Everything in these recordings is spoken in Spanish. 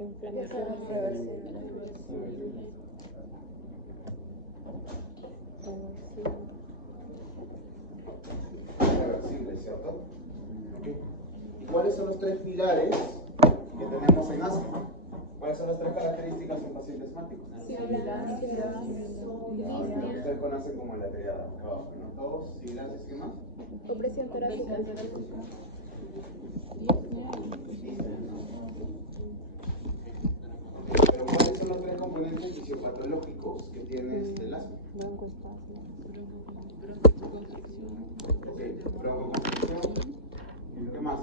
Inflamación reversible. Reversible, ¿cierto? Okay. ¿Y cuáles son los tres pilares que tenemos en asma? ¿Cuáles son las tres características en pacientes asmáticos? Ustedes conocen como la triada acá abajo, ¿no? Todos, sibilancias, ¿qué más? Opresión torácica. Pero ¿cuáles son los tres componentes fisiopatológicos que tiene el asma? Ok, broncoconstricción. ¿Qué más?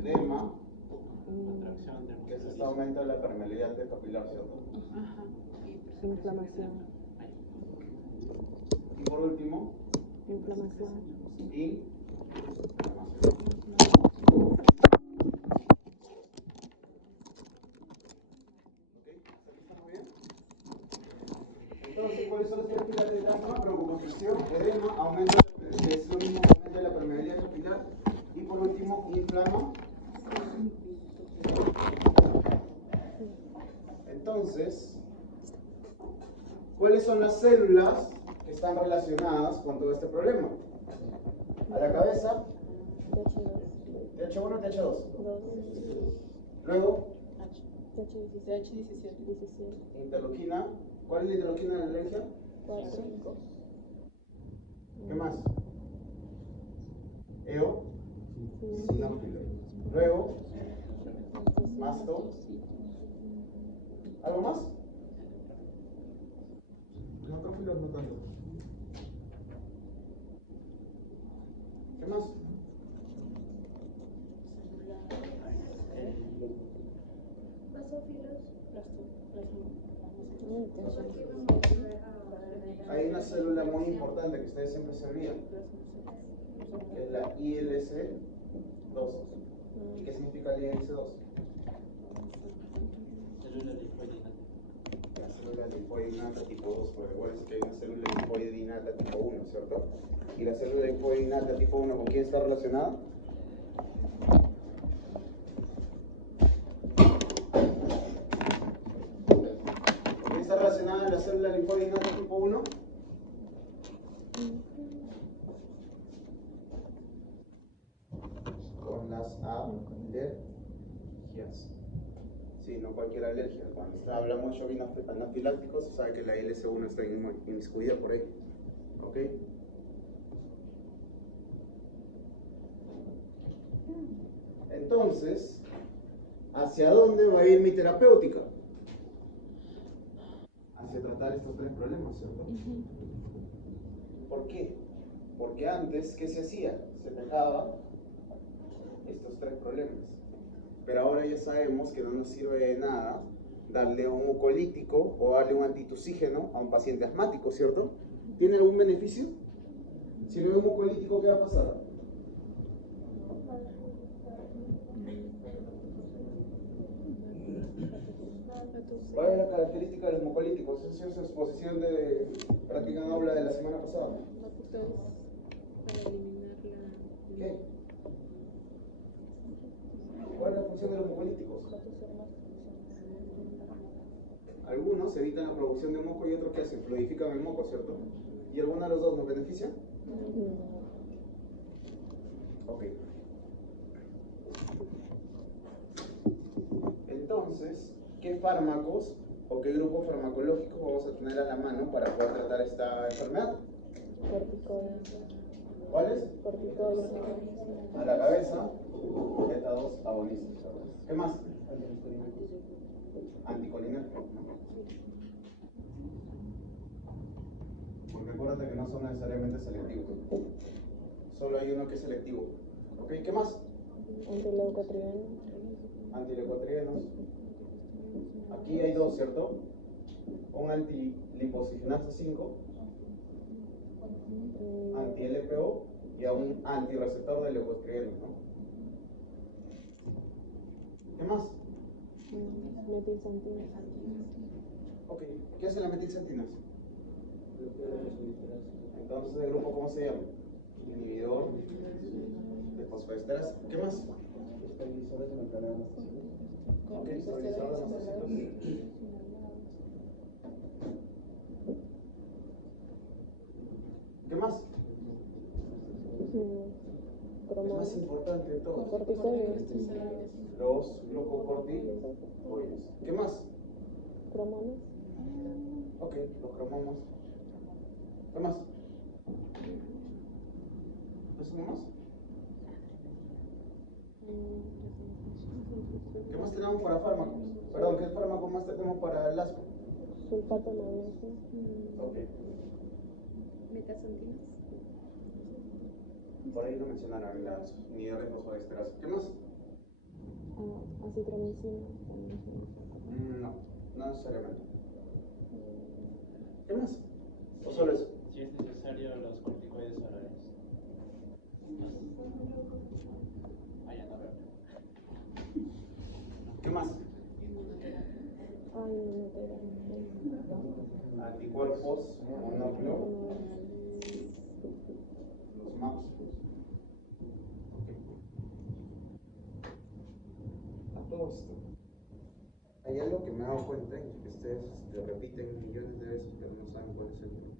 Edema. Que es este aumento de la permeabilidad del capilar, ¿cierto? Inflamación. Y por último, Inflamación. Entonces, ¿cuáles son los tres pilares del asma? Broncoconstricción, edema, aumento, que es lo mismo que aumenta la permeabilidad capilar. Y por último, inflamación. Entonces, ¿cuáles son las células que están relacionadas con todo este problema? A la cabeza, TH1, TH2. Luego, interleuquina. ¿Cuál es la interleuquina de la alergia? 4. ¿Qué más? EO. Sinófilo. Luego, masto. ¿Algo más? Neutrófilos no tanto. ¿Qué más? Hay una célula muy importante que ustedes siempre se olvidan, que es la ILC2. ¿Y qué significa la ILC2? La célula linfoidinata tipo 2, porque recuerden que hay una célula linfoidinata tipo 1, ¿cierto? ¿Y la célula linfoidinata tipo 1 con quién está relacionada? ¿Con quién está relacionada la célula linfoidinata tipo 1? Con las alergias. Sí, no cualquier alergia. Cuando hablamos de shock anafiláctico, se sabe que la ILC1 está inmiscuida por ahí. ¿Ok? Entonces, ¿hacia dónde va a ir mi terapéutica? Hacia tratar estos tres problemas, ¿cierto? ¿Por qué? Porque antes, ¿qué se hacía? Se trataba estos tres problemas. Pero ahora ya sabemos que no nos sirve de nada darle un mucolítico o darle un antitusígeno a un paciente asmático, ¿cierto? ¿Tiene algún beneficio? Si le doy un mucolítico, ¿qué va a pasar? ¿Cuál es la característica de los mucolíticos? Esa es su exposición de práctica en aula de la semana pasada. ¿Qué? ¿Cuál es la función de los mucolíticos? Algunos evitan la producción de moco y otros que hacen, fluidifican el moco, ¿cierto? ¿Y alguno de los dos nos beneficia? Ok. Entonces, ¿qué fármacos o qué grupos farmacológicos vamos a tener a la mano para poder tratar esta enfermedad? Corticoides. ¿Cuáles? Corticoides. A la cabeza, beta-2 agonistas. ¿Qué más? Anticolinérgicos, ¿no? Porque acuérdate que no son necesariamente selectivos. Solo hay uno que es selectivo. ¿Ok? ¿Qué más? Antileucotrienos. Antileucotrienos. Aquí hay dos, ¿cierto? Un anti-lipocigenasa 5, anti-LPO y a un antirreceptor de leucotrienos, ¿no? ¿Qué más? Metilsantinas. Ok, ¿qué hace la metilsantinas? Entonces, ¿el grupo cómo se llama? Inhibidor de fosfodiesterasa. ¿Qué más? estabilizadores de membrana anestesiológica. Ok, estabilizador de anestesiológica. ¿Qué más? Es más importante de todo. Corticoides. Los glucocorticoides. ¿Qué más? Cromonas. Ok, los cromomas. ¿Qué más? ¿Eso no más? ¿Qué más tenemos para fármacos? Perdón, ¿qué fármaco más tenemos para el asma? Sulfato de magnesio. Ok. Metasantinas. Por ahí no mencionaron ni de fosfodiesterasa. ¿Qué más? Acitromicina. No, no necesariamente. ¿Qué más? ¿O solo eso? Si es necesario los corticoides orales. Ya no veo. ¿Qué más? Anticuerpos monoclonales. Los MAPS. A todo esto. Hay algo que me he dado cuenta y que ustedes repiten millones de veces, pero no saben cuál es el número.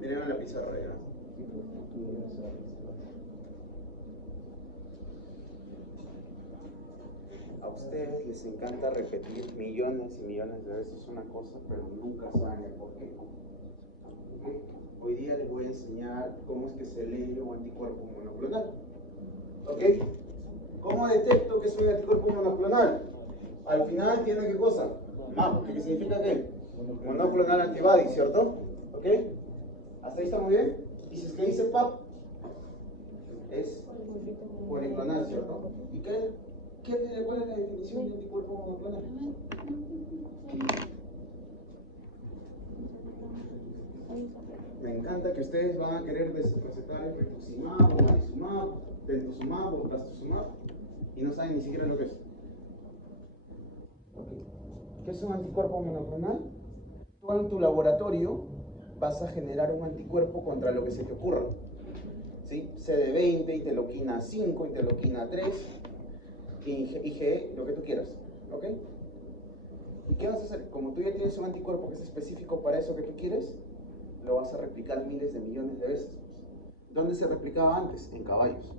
Miren la pizarra ya. A ustedes les encanta repetir millones y millones de veces una cosa, pero nunca saben el por qué. ¿Okay? Hoy día les voy a enseñar cómo es que se lee un anticuerpo monoclonal. ¿Ok? ¿Cómo detecto que es un anticuerpo monoclonal? Al final tiene ¿qué cosa? MAP, ¿qué significa qué? Monoclonal antibody, ¿cierto? ¿Ok? ¿Hasta ahí está muy bien? Y si es que dice PAP, es policlonal, ¿cierto? ¿Y cuál es la definición de anticuerpo monoclonal? Me encanta que ustedes van a querer recetar el rituximab, o marizumab, teltuzumab o trastuzumab y no saben ni siquiera lo que es. ¿Qué es un anticuerpo monoclonal? Tú en tu laboratorio vas a generar un anticuerpo contra lo que se te ocurra. ¿Sí? CD20, interleuquina 5, interleuquina 3, IgE, lo que tú quieras. ¿Ok? ¿Y qué vas a hacer? Como tú ya tienes un anticuerpo que es específico para eso que tú quieres, lo vas a replicar miles de millones de veces. ¿Dónde se replicaba antes? En caballos.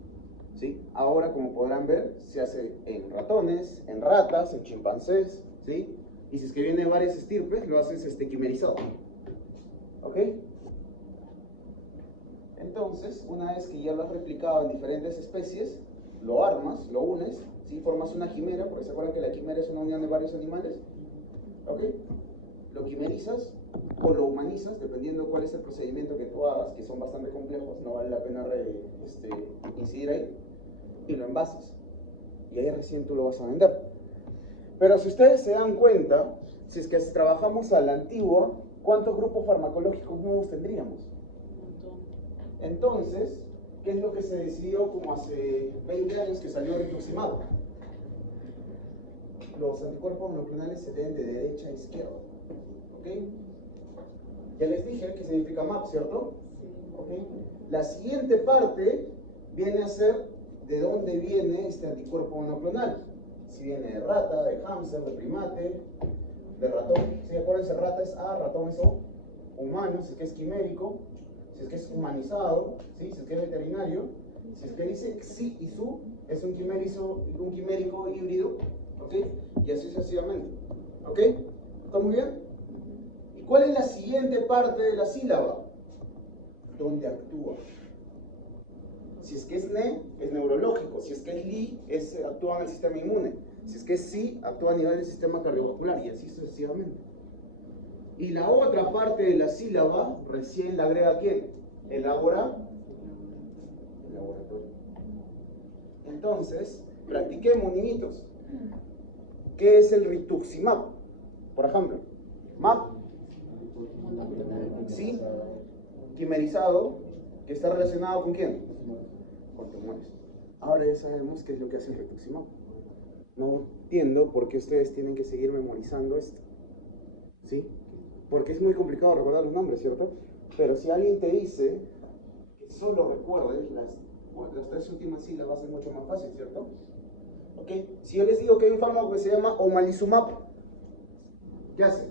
¿Sí? Ahora, como podrán ver, se hace en ratones, en ratas, en chimpancés, ¿sí? Y si es que viene de varias estirpes, lo haces quimerizado. ¿Ok? Entonces, una vez que ya lo has replicado en diferentes especies, lo armas, lo unes, ¿sí? Formas una quimera, porque se acuerdan que la quimera es una unión de varios animales. ¿Ok? Lo quimerizas o lo humanizas, dependiendo cuál es el procedimiento que tú hagas, que son bastante complejos, no vale la pena incidir ahí, y lo envasas. Y ahí recién tú lo vas a vender. Pero si ustedes se dan cuenta, si es que trabajamos a la antigua, ¿cuántos grupos farmacológicos nuevos tendríamos? Entonces, ¿qué es lo que se decidió como hace 20 años que salió rituximab? Los anticuerpos monoclonales se leen de derecha a izquierda. ¿Ok? Ya les dije que significa MAP, ¿cierto? ¿Ok? La siguiente parte viene a ser de dónde viene este anticuerpo monoclonal. Si viene de rata, de hámster, de primate, de ratón. ¿Sí? Acuérdense, rata es A, ratón es O. Humano, si es que es quimérico, si es que es humanizado, ¿sí? Si es que es veterinario. Si es que dice XI y SU, es un quimérico híbrido. ¿Ok? Y así sucesivamente. ¿Ok? ¿Está muy bien? ¿Y cuál es la siguiente parte de la sílaba? ¿Dónde actúa? Si es que es NE, es neurológico. Si es que es LI, actúa en el sistema inmune. Si es que es SI, actúa a nivel del sistema cardiovascular y así sucesivamente. Y la otra parte de la sílaba recién la agrega ¿quién? El laboratorio. Entonces, practiquemos, niñitos. ¿Qué es el rituximab? Por ejemplo, MAP, sí, quimerizado, que está relacionado ¿con quién? Con tumores. Ahora ya sabemos qué es lo que hace el rituximab. No entiendo por qué ustedes tienen que seguir memorizando esto. ¿Sí? Porque es muy complicado recordar los nombres, ¿cierto? Pero si alguien te dice que solo recuerdes las 3 últimas sílabas, es mucho más fácil, ¿cierto? ¿Ok? Si yo les digo que hay un fármaco que se llama omalizumab, ¿qué hace?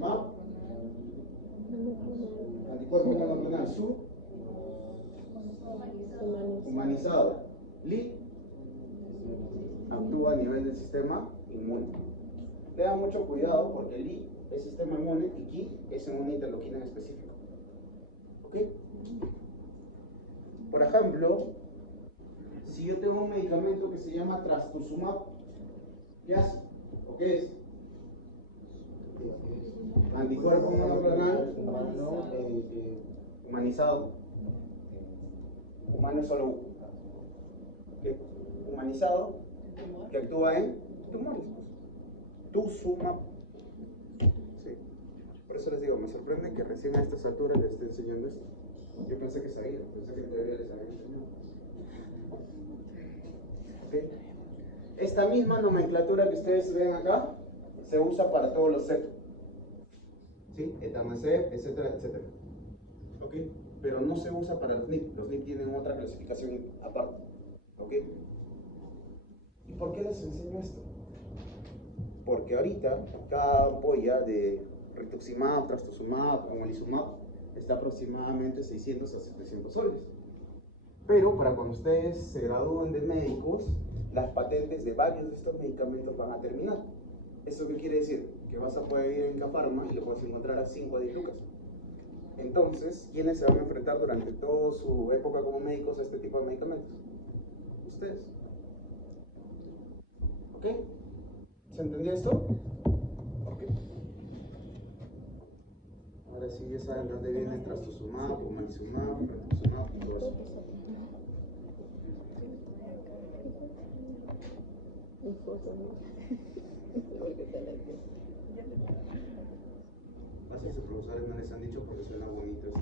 MAP, anticuerpo monoclonal, humanizado. LI, actúa a nivel del sistema inmune. Tengan mucho cuidado porque LI es sistema inmune y QI es en una interleuquina en específico. ¿Ok? Por ejemplo, si yo tengo un medicamento que se llama trastuzumab, ¿qué hace? ¿O qué es? Anticuerpo monoclonal humanizado. Humano es solo U. ¿Okay? Humanizado, que actúa en tumores. Tuzumab. Sí. Por eso les digo, me sorprende que recién a estas alturas les esté enseñando esto. Yo pensé que sabían, pensé que en teoría les habían enseñado. ¿Okay? Esta misma nomenclatura que ustedes ven acá se usa para todos los CEP. ¿Sí? Etanercept, etcétera, etcétera. ¿Ok? Pero no se usa para los NIP. Los NIP tienen otra clasificación aparte. ¿Ok? ¿Y por qué les enseño esto? Porque ahorita cada ampolla de rituximab, trastuzumab, omalizumab está aproximadamente 600 a 700 soles. Pero para cuando ustedes se gradúen de médicos, las patentes de varios de estos medicamentos van a terminar. ¿Eso qué quiere decir? Que vas a poder ir en Cafarma y lo puedes encontrar a 5 a 10 lucas. Entonces, ¿quiénes se van a enfrentar durante toda su época como médicos a este tipo de medicamentos? Ustedes. ¿Ok? ¿Se entendió esto? Ok. Ahora sí ya saben dónde viene trastuzumab, omalizumab, rituximab, todo eso. Así sus profesores no les han dicho porque suena bonito ciertos.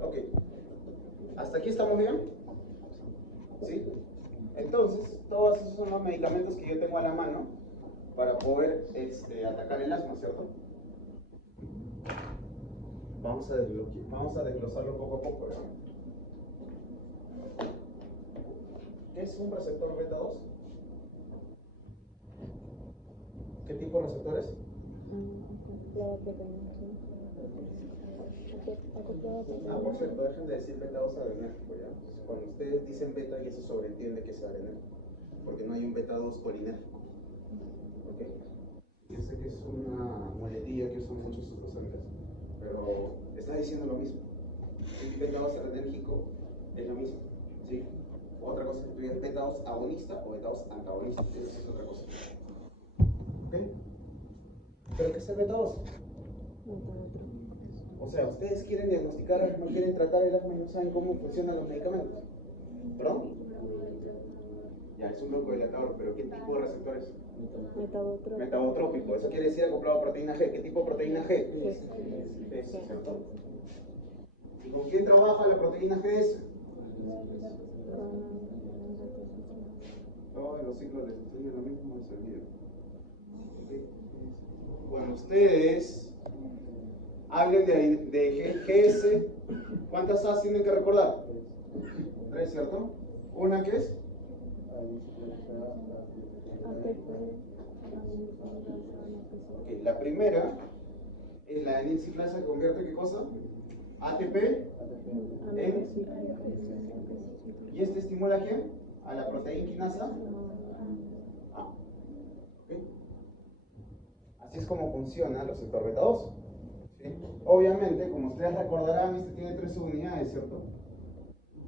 Ok. ¿Hasta aquí estamos bien? ¿Sí? Entonces, todos esos son los medicamentos que yo tengo a la mano para poder atacar el asma, ¿cierto? Vamos a desglosarlo poco a poco, ¿verdad? ¿Qué es un receptor beta 2? ¿Qué tipo de receptores? Por cierto, dejen de decir beta 2 adrenérgico, ¿ya? Cuando ustedes dicen beta, y eso sobreentiende que es adrenérgico, porque no hay un beta 2 colinérgico. ¿Ok? Yo sé que es una muletilla que usan muchos docentes, pero está diciendo lo mismo. Si beta 2 adrenérgico es lo mismo, ¿sí? Otra cosa es que tú digas beta 2 agonista o beta 2 antagonista, esa es otra cosa. ¿Ok? ¿Pero qué es el beta 2? O sea, ustedes quieren diagnosticar asma, quieren tratar el asma y no saben cómo funcionan los medicamentos. ¿Perdón? Ya, es un bronco-dilatador, pero ¿qué tipo de receptores? Metabotrópico. Eso quiere decir acoplado a proteína G. ¿Qué tipo de proteína G? GS, ¿cierto? ¿Y con quién trabaja la proteína GS? Todos los ciclos de estudio lo mismo, se olvida. Cuando ustedes hablen de GS, ¿cuántas A's tienen que recordar? 3, ¿cierto? ¿Una qué es? Okay, la primera es la adenilciclasa que convierte ¿qué cosa? ATP ¿y este estimula a quién? A la proteína quinasa A. ¿Ok? Así es como funcionan los receptor beta 2. ¿Sí? Obviamente, como ustedes recordarán, este tiene 3 unidades, ¿cierto?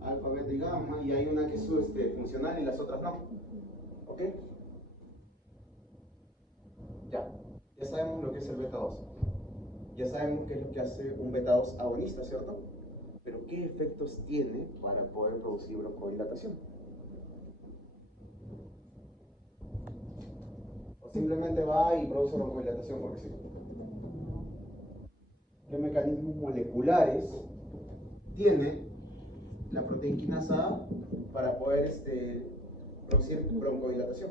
Alfa, beta y gamma, y hay una que es funcional y las otras no. ¿Ok? Ya sabemos lo que es el beta 2. Ya sabemos qué es lo que hace un beta 2 agonista, ¿cierto? Pero ¿qué efectos tiene para poder producir broncodilatación? O simplemente va y produce broncodilatación porque sí. ¿Qué mecanismos moleculares tiene la proteína quinasa A para poder producir broncodilatación?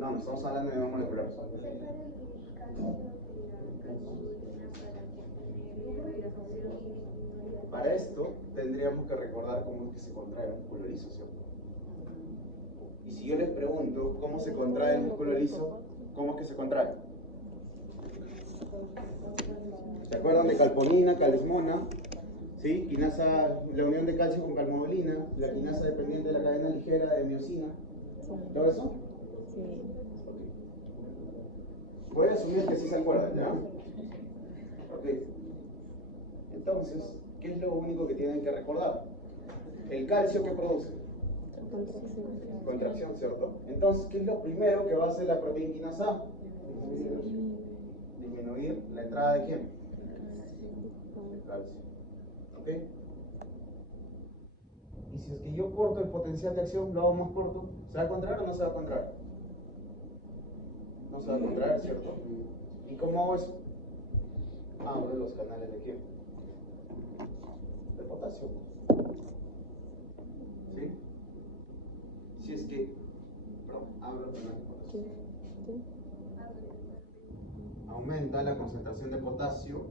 No estamos hablando de nivel molecular. Para esto tendríamos que recordar cómo es que se contrae el músculo liso, ¿cierto? Y si yo les pregunto cómo se contrae el músculo liso, ¿cómo es que se contrae? ¿Se acuerdan de calponina, calesmona? ¿Sí? Quinasa, la unión de calcio con calmodulina, la quinasa dependiente de la cadena ligera de miosina. ¿Todo eso? Sí. Voy a asumir que sí se acuerdan, ¿ya? Ok. Entonces, ¿qué es lo único que tienen que recordar? El calcio que produce. Contracción, ¿cierto? Entonces, ¿qué es lo primero que va a hacer la proteína quinasa A? Disminuir la entrada de quién? El calcio. ¿Ok? Y si es que yo corto el potencial de acción, lo hago más corto, ¿se va a contraer o no se va a contraer? No se va a contraer, ¿cierto? ¿Y cómo hago eso? Abro los canales de quién? De potasio. ¿Sí? Si es que, perdón, abro los canales de potasio. Aumenta la concentración de potasio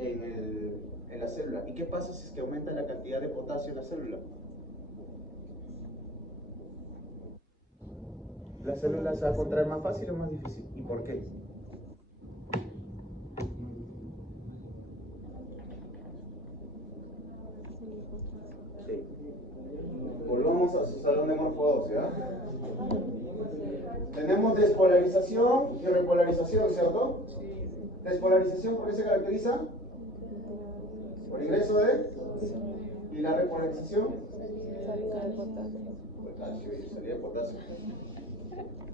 en la célula. ¿Y qué pasa si es que aumenta la cantidad de potasio en la célula? ¿La célula se va a contraer más fácil o más difícil? ¿Y por qué? Sí. Volvamos a su salón de Morfo 2, ¿ya? Tenemos despolarización y repolarización, ¿cierto? Despolarización, ¿por qué se caracteriza? Por ingreso de... ¿Y la repolarización? Salida de potasio. Potasio y salida de potasio.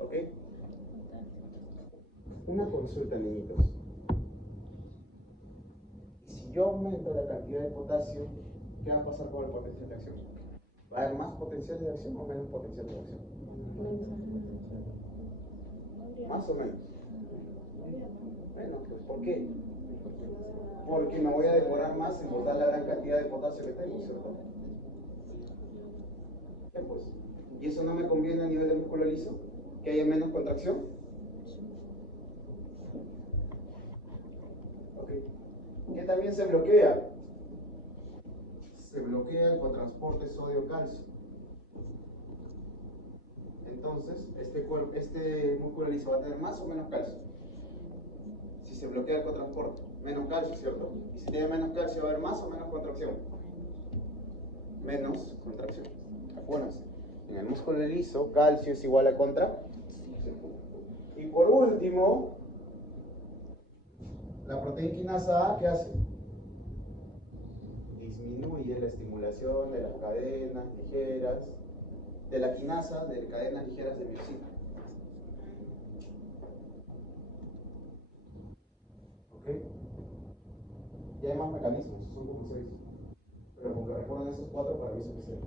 ¿Ok? Una consulta, niñitos. Si yo aumento la cantidad de potasio, ¿qué va a pasar con el potencial de acción? ¿Va a haber más potencial de acción o menos potencial de acción? Más o menos. Bueno, pues ¿por qué? Porque me voy a demorar más en botar la gran cantidad de potasio que tengo, ¿cierto? ¿Qué pues? ¿Y eso no me conviene a nivel de músculo liso? ¿Que haya menos contracción? Ok. ¿Qué también se bloquea? Se bloquea el cotransporte sodio-calcio. Entonces, este músculo liso va a tener más o menos calcio. Si se bloquea el cotransporte, menos calcio, ¿cierto? Y si tiene menos calcio, va a haber más o menos contracción. Menos contracción. Acuérdense, en el músculo liso, calcio es igual a contra. Y por último, la proteína quinasa A, ¿qué hace? Disminuye la estimulación de las cadenas ligeras, de la quinasa, de cadenas ligeras de miosina. ¿Ok? Ya hay más mecanismos, son como 6. Pero con que recuerden esos 4 para mí es suficiente.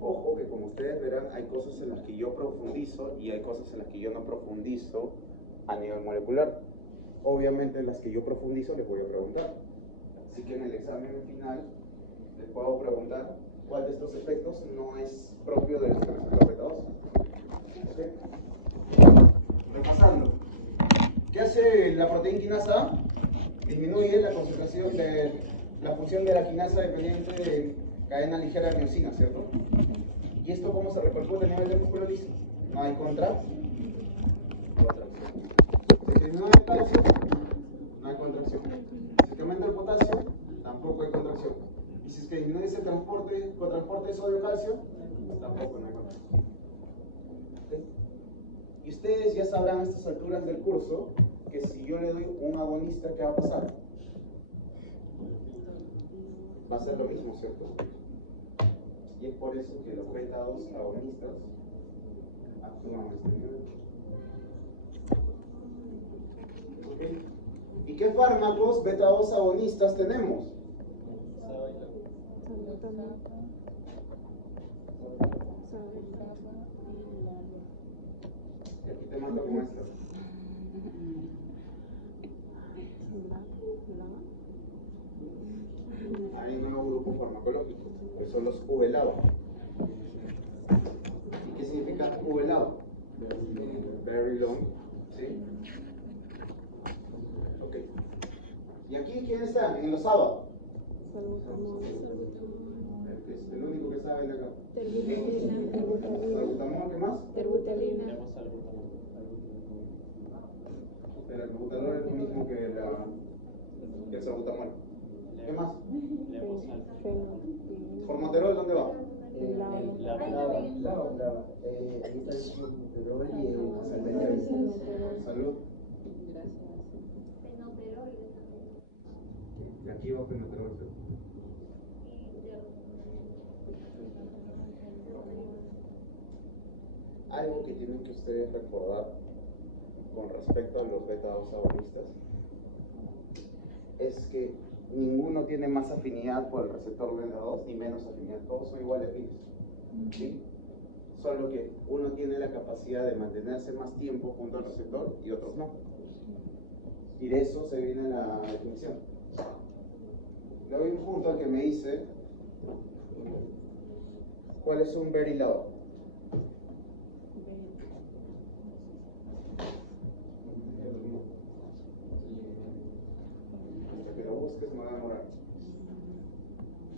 Ojo que como ustedes verán, hay cosas en las que yo profundizo y hay cosas en las que yo no profundizo a nivel molecular. Obviamente en las que yo profundizo les voy a preguntar. Así que en el examen final les puedo preguntar cuál de estos efectos no es propio del receptor beta 2. ¿Okay? Repasando. ¿Qué hace la proteína quinasa A? Disminuye la concentración de la función de la quinasa dependiente de cadena ligera de miosina, ¿cierto? ¿Y esto cómo se repercute a nivel de músculo liso? No hay contracción. Si no hay calcio, no hay contracción. Si te aumenta el potasio, tampoco hay contracción. Y si es que disminuye ese transporte de sodio-calcio, tampoco no hay contracción. ¿Okay? Y ustedes ya sabrán a estas alturas del curso que si yo le doy un agonista, ¿qué va a pasar? Va a ser lo mismo, ¿cierto? Y es por eso que los beta-2 agonistas actúan a este nivel. ¿Okay? ¿Y qué fármacos beta-2 agonistas tenemos? Y aquí te mato con esto. Hay un nuevo grupo farmacológico, que son los VLAVA. ¿Y qué significa VLAVA? Very long, ¿sí? Ok. ¿Y aquí quién está? En los ABA. El único que sabe de acá. ¿Salbutamol? ¿Qué más? Terbutalina. Pero el butalol es lo mismo que el salbutamol. ¿Qué más? Formoterol, ¿dónde va? Salud. Y aquí va fenoterol. Algo que tienen que ustedes recordar con respecto a los beta-2 agonistas es que ninguno tiene más afinidad por el receptor beta-2 ni menos afinidad, todos son iguales afines, ¿sí? Solo que uno tiene la capacidad de mantenerse más tiempo junto al receptor y otros no. Y de eso se viene la definición. Le doy un punto al que me dice ¿cuál es un very low? Que lo busques me va a demorar.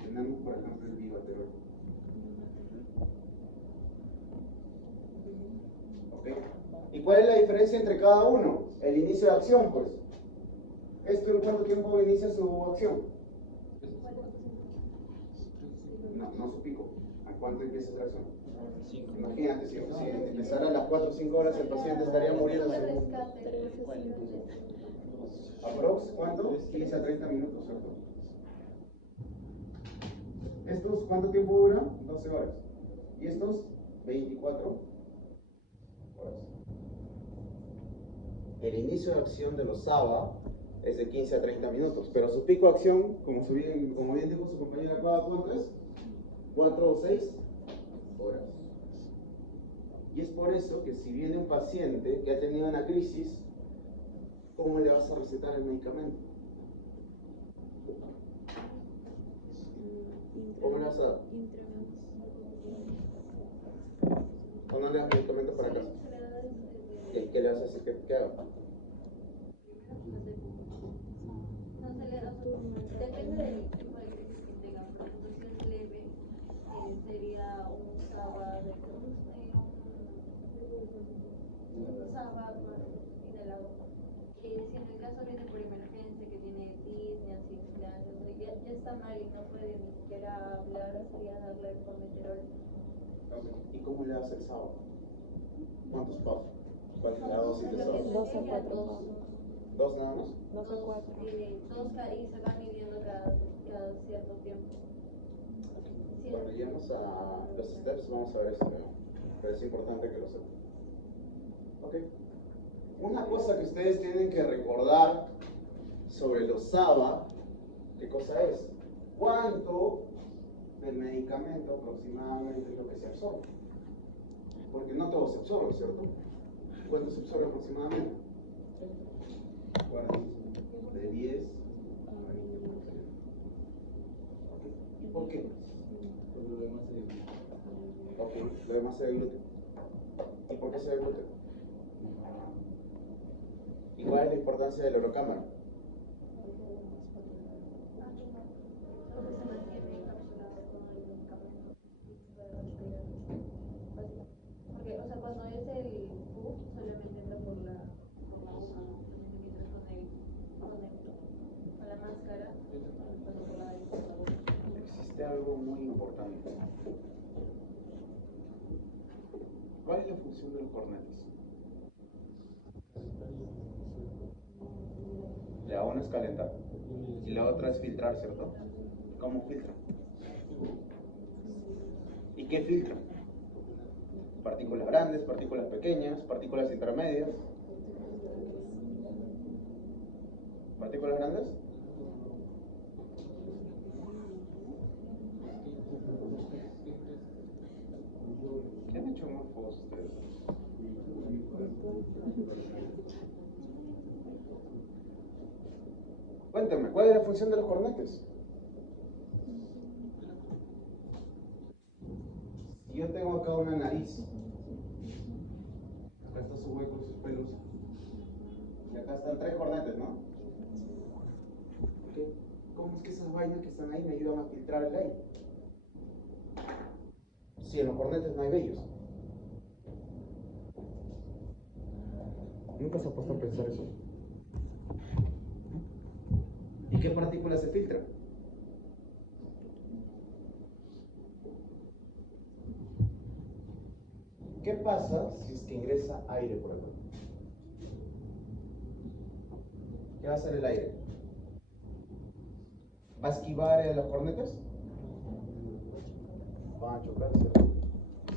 Tenemos por ejemplo el bivaterol. ¿Ok? ¿Y cuál es la diferencia entre cada uno? El inicio de acción, pues. ¿Esto en cuánto tiempo inicia su acción? No su pico. ¿A cuánto empieza esa acción? Imagínate, si empezara a las 4 o 5 horas, el paciente estaría muriendo. ¿Aprox? ¿Cuánto? 15 a 30 minutos, ¿cierto? ¿Estos cuánto tiempo duran? 12 horas. ¿Y estos? 24 horas. El inicio de acción de los SABA es de 15 a 30 minutos, pero su pico de acción, como bien dijo su compañera, ¿cuánto es? 4 o 6 horas. Y es por eso que si viene un paciente que ha tenido una crisis, ¿cómo le vas a recetar el medicamento? ¿Cómo le vas a dar? ¿O no le das medicamento para casa? ¿Qué le vas a decir que haga? Depende del tipo de crisis que tenga. Por ejemplo, si es leve, sería un SABA de un SABA más inhalado. Si en el caso viene por emergencia, que tiene disnea, ya está mal y no puede ni siquiera hablar, sería darle formoterol. Okay. ¿Y cómo le das el sábado? ¿Cuántos pasos? ¿Cuál es la dosis de sábado? 12 a 4. ¿Dos nada más? 12 a 4. Dos y se van midiendo cada cierto tiempo. Sí. Cuando lleguemos a los steps vamos a ver esto, pero es importante que lo sepan. Ok. Una cosa que ustedes tienen que recordar sobre los SABA, ¿qué cosa es? ¿Cuánto del medicamento aproximadamente es lo que se absorbe? Porque no todo se absorbe, ¿cierto? ¿Cuánto se absorbe aproximadamente? 40, de 10 a 20%. ¿Y por qué? Porque lo demás es Ok, lo demás se ve glúteo. ¿Y por qué se ve glúteo? ¿Y cuál es la importancia de la urocámara? ¿Cuál es la función de los cornetes? La una es calentar y la otra es filtrar, ¿cierto? ¿Cómo filtran? ¿Y qué filtran? Partículas grandes, partículas pequeñas, partículas intermedias. ¿Partículas grandes? ¿Qué han hecho morfos ustedes? Cuéntame, ¿cuál es la función de los cornetes? Si yo tengo acá una nariz, acá está su hueco y sus pelos, y acá están 3 cornetes, ¿no? ¿Okay? ¿Cómo es que esas vainas que están ahí me ayudan a filtrar el aire? Si en los cornetes no hay vellos. ¿Nunca se ha puesto a pensar eso? ¿Y qué partículas se filtran? ¿Qué pasa si es que ingresa aire por acá? ¿Qué va a hacer el aire? ¿Va a esquivar a los cornetes? Van a chocar, ¿cierto?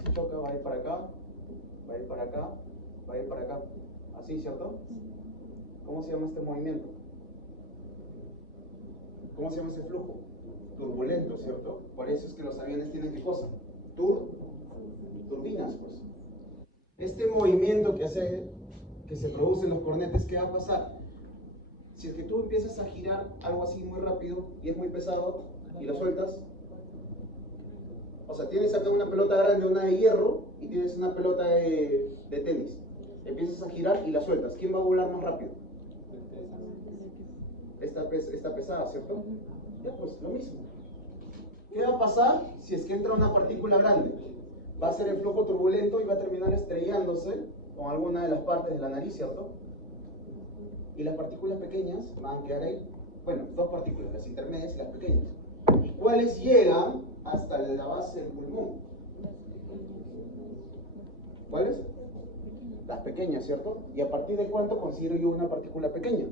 Si choca, va a ir para acá, va a ir para acá, va a ir para acá. Así, ¿cierto? ¿Cómo se llama este movimiento? ¿Cómo se llama ese flujo? Turbulento, ¿cierto? Por eso es que los aviones tienen ¿qué cosa? Turbinas, pues. Este movimiento que se produce en los cornetes, ¿qué va a pasar? Si es que tú empiezas a girar algo así muy rápido y es muy pesado y lo sueltas, o sea, tienes acá una pelota grande, una de hierro, y tienes una pelota de tenis. Empiezas a girar y la sueltas. ¿Quién va a volar más rápido? Esta pesada, ¿cierto? Ya, pues lo mismo. ¿Qué va a pasar si es que entra una partícula grande? Va a ser el flujo turbulento y va a terminar estrellándose con alguna de las partes de la nariz, ¿cierto? Y las partículas pequeñas van a quedar ahí. Bueno, 2 partículas, las intermedias y las pequeñas. ¿Y cuáles llegan hasta la base del pulmón? ¿Cuáles? Las pequeñas, ¿cierto? ¿Y a partir de cuánto considero yo una partícula pequeña?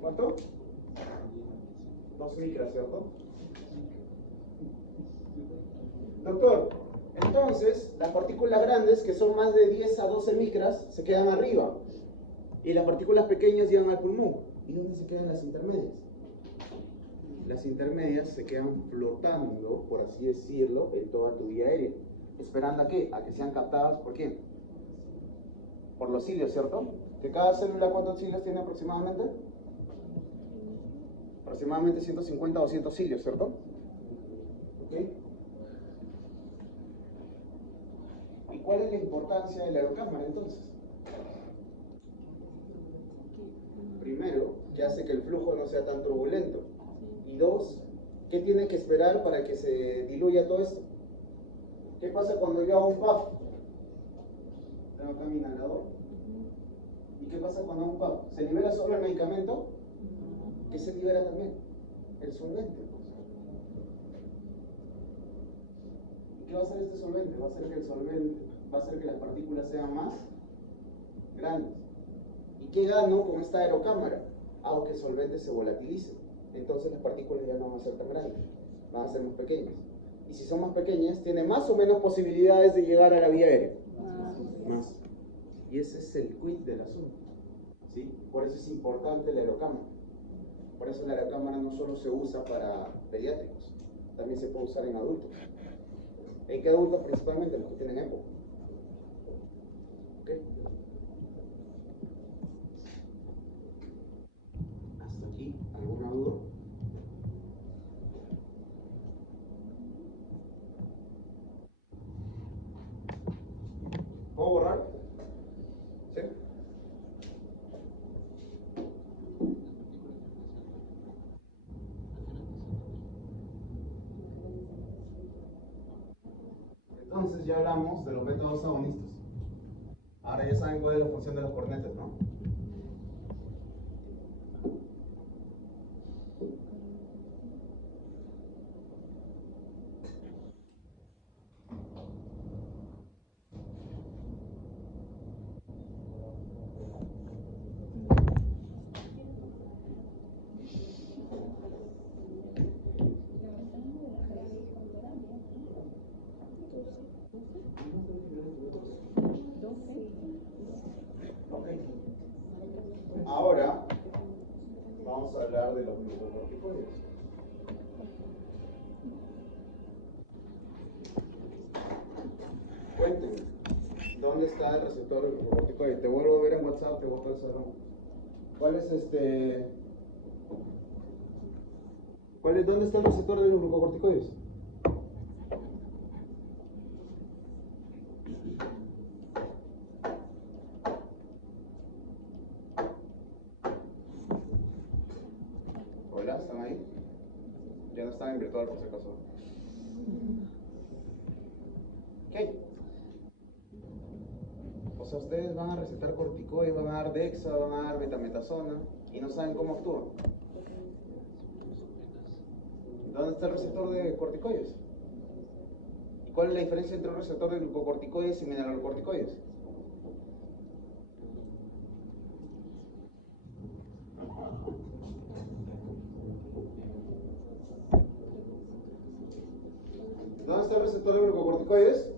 ¿Cuánto? 2 micras, ¿cierto? Doctor, entonces las partículas grandes, que son más de 10 a 12 micras, se quedan arriba. Y las partículas pequeñas llegan al pulmón. ¿Y dónde se quedan las intermedias? Las intermedias se quedan flotando, por así decirlo, en toda tu vía aérea. ¿Esperando a qué? A que sean captadas, ¿por quién? Por los cilios, ¿cierto? Que cada célula, ¿cuántos cilios tiene aproximadamente? Aproximadamente 150 o 200 cilios, ¿cierto? ¿Ok? ¿Y cuál es la importancia de la aerocámara entonces? Primero, que hace que el flujo no sea tan turbulento. Y 2, ¿qué tiene que esperar para que se diluya todo esto? ¿Qué pasa cuando yo hago un puff? Tengo acá mi inhalador. ¿Y qué pasa cuando hago un puff? ¿Se libera solo el medicamento? ¿Qué se libera también? El solvente. ¿Y qué va a hacer este solvente? Va a hacer que el solvente, va a hacer que las partículas sean más grandes. ¿Y qué gano con esta aerocámara? Hago que el solvente se volatilice. Entonces las partículas ya no van a ser tan grandes, van a ser más pequeñas. Y si son más pequeñas, tienen más o menos posibilidades de llegar a la vía aérea. Más. Y ese es el quid del asunto. ¿Sí? Por eso es importante la aerocámara. Por eso la aerocámara no solo se usa para pediátricos, también se puede usar en adultos. ¿En qué adultos? Principalmente los que tienen EPO. ¿Ok? ¿Hasta aquí? ¿Alguna duda? ¿Puedo borrar? ¿Sí? Entonces ya hablamos de los métodos agonistas. Ahora ya saben cuál es la función de los cornetes, ¿no? glucocorticoides. Cuéntenme, ¿dónde está el receptor del glucocorticoide? Te vuelvo a ver en WhatsApp, te boto el salón. ¿Dónde está el receptor de los glucocorticoides? Hola, ¿están ahí? Ya no están en virtual por si acaso. Ok. O sea, ustedes van a recetar corticoides, van a dar Dexa, van a dar betametasona y no saben cómo actúan. ¿Dónde está el receptor de corticoides? ¿Y cuál es la diferencia entre un receptor de glucocorticoides y mineralocorticoides? ¿Dónde está el receptor de glucocorticoides?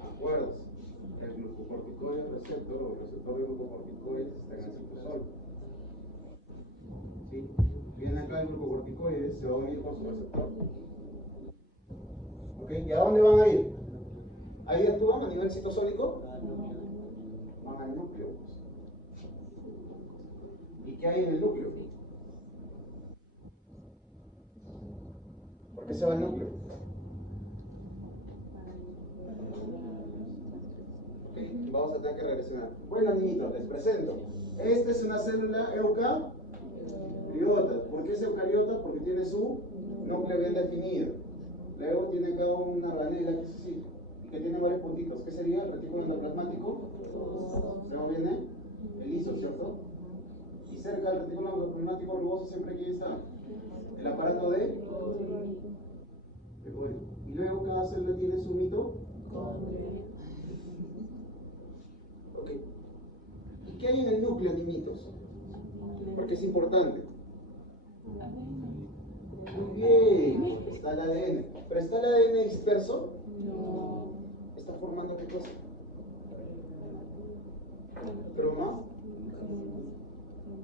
Acuerdas. El glucocorticoide receptor o receptor de glucocorticoides está en el citosol. ¿Sí? Viene acá el glucocorticoide, se va a unir con su receptor. ¿Ok? ¿Y a dónde van a ir? ¿Ahí actúan a nivel citosólico? Van al núcleo. ¿Y qué hay en el núcleo? ¿Por qué se va al núcleo? Ok, vamos a tener que regresar. Bueno, niñitos, les presento. Esta es una célula eucariota. ¿Por qué es eucariota? Porque tiene su núcleo bien definido. Luego tiene acá una ranela que es así, y que tiene varios puntitos. ¿Qué sería? El retículo endoplasmático. Luego viene el liso, ¿cierto? Y cerca del retículo endoplasmático rugoso siempre ¿quién está? El aparato de Golgi. Y luego cada célula tiene su mitocondria. Ok. ¿Y qué hay en el núcleo, niñitos? Porque es importante. Muy bien, está el ADN. ¿Pero está el ADN disperso? No. ¿Está formando qué cosa? ¿Croma?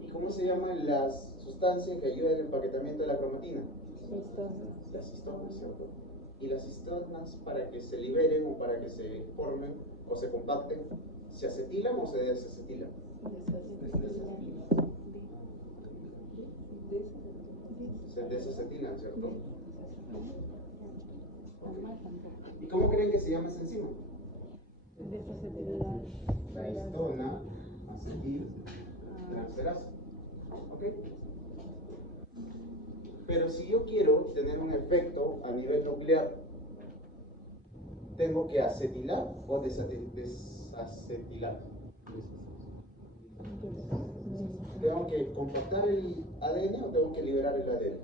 ¿Y cómo se llaman las sustancias que ayudan al empaquetamiento de la cromatina? Las histonas, ¿cierto? Y las histonas, para que se liberen o para que se formen o se compacten, ¿se acetilan o se desacetilan? Se desacetilan, ¿cierto? ¿Y cómo creen que se llama esa enzima? La histona acetil transferasa. ¿Ok? Pero si yo quiero tener un efecto a nivel nuclear, ¿tengo que acetilar o desacetilar? ¿Tengo que compactar el ADN o tengo que liberar el ADN?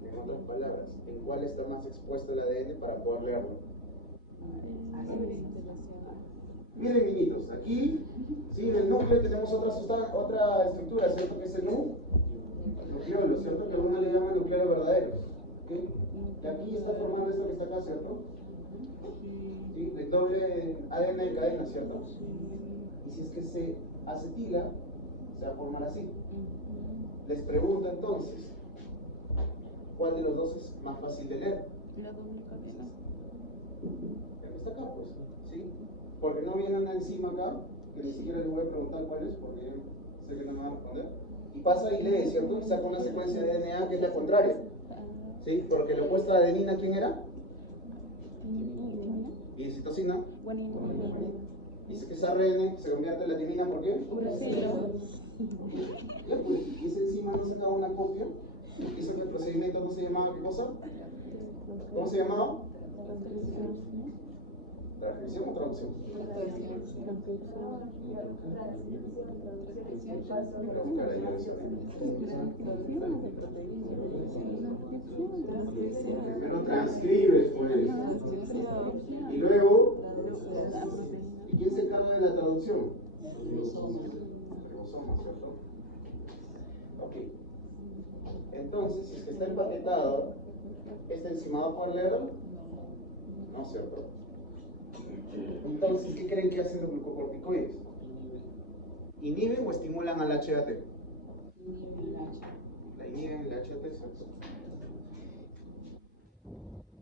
En otras palabras, ¿en cuál está más expuesto el ADN para poder leerlo? Miren, niñitos, aquí, sí, en el núcleo tenemos otra estructura, ¿cierto? Que es el nucleolo, ¿cierto? Que a uno le llaman nucleolos verdaderos. ¿Okay? Y aquí está formando esto que está acá, ¿cierto? ¿Sí? El doble ADN de cadena, ¿cierto? Y si es que se acetila, se va a formar así. Les pregunto entonces, ¿cuál de los dos es más fácil de leer? La doble cadena. El que está acá, pues, ¿sí? Porque no viene una enzima acá, que ni siquiera les voy a preguntar cuál es, porque sé que no me van a responder. Y pasa y lee, ¿cierto? Y saca una secuencia de DNA que es la contraria. ¿Sí? Porque la opuesta de adenina, ¿quién era? Y citosina. Dice que esa ARN se convierte en la timina, ¿por qué? Ya pues, y esa enzima no sacaba una copia. Hizo que el procedimiento no se llamaba, ¿qué cosa? ¿Cómo se llamaba? ¿Transcripción o traducción? Primero transcribes, pues. Y luego, ¿y quién se encarga de la traducción? Ribosomas, ¿cierto? Ok. Entonces, si es que está empaquetado, ¿esta enzima va a poder leerlo? No, ¿cierto? Entonces, ¿qué creen que hacen los glucocorticoides? ¿Inhiben o estimulan al HAT? La inhiben el HAT, exacto.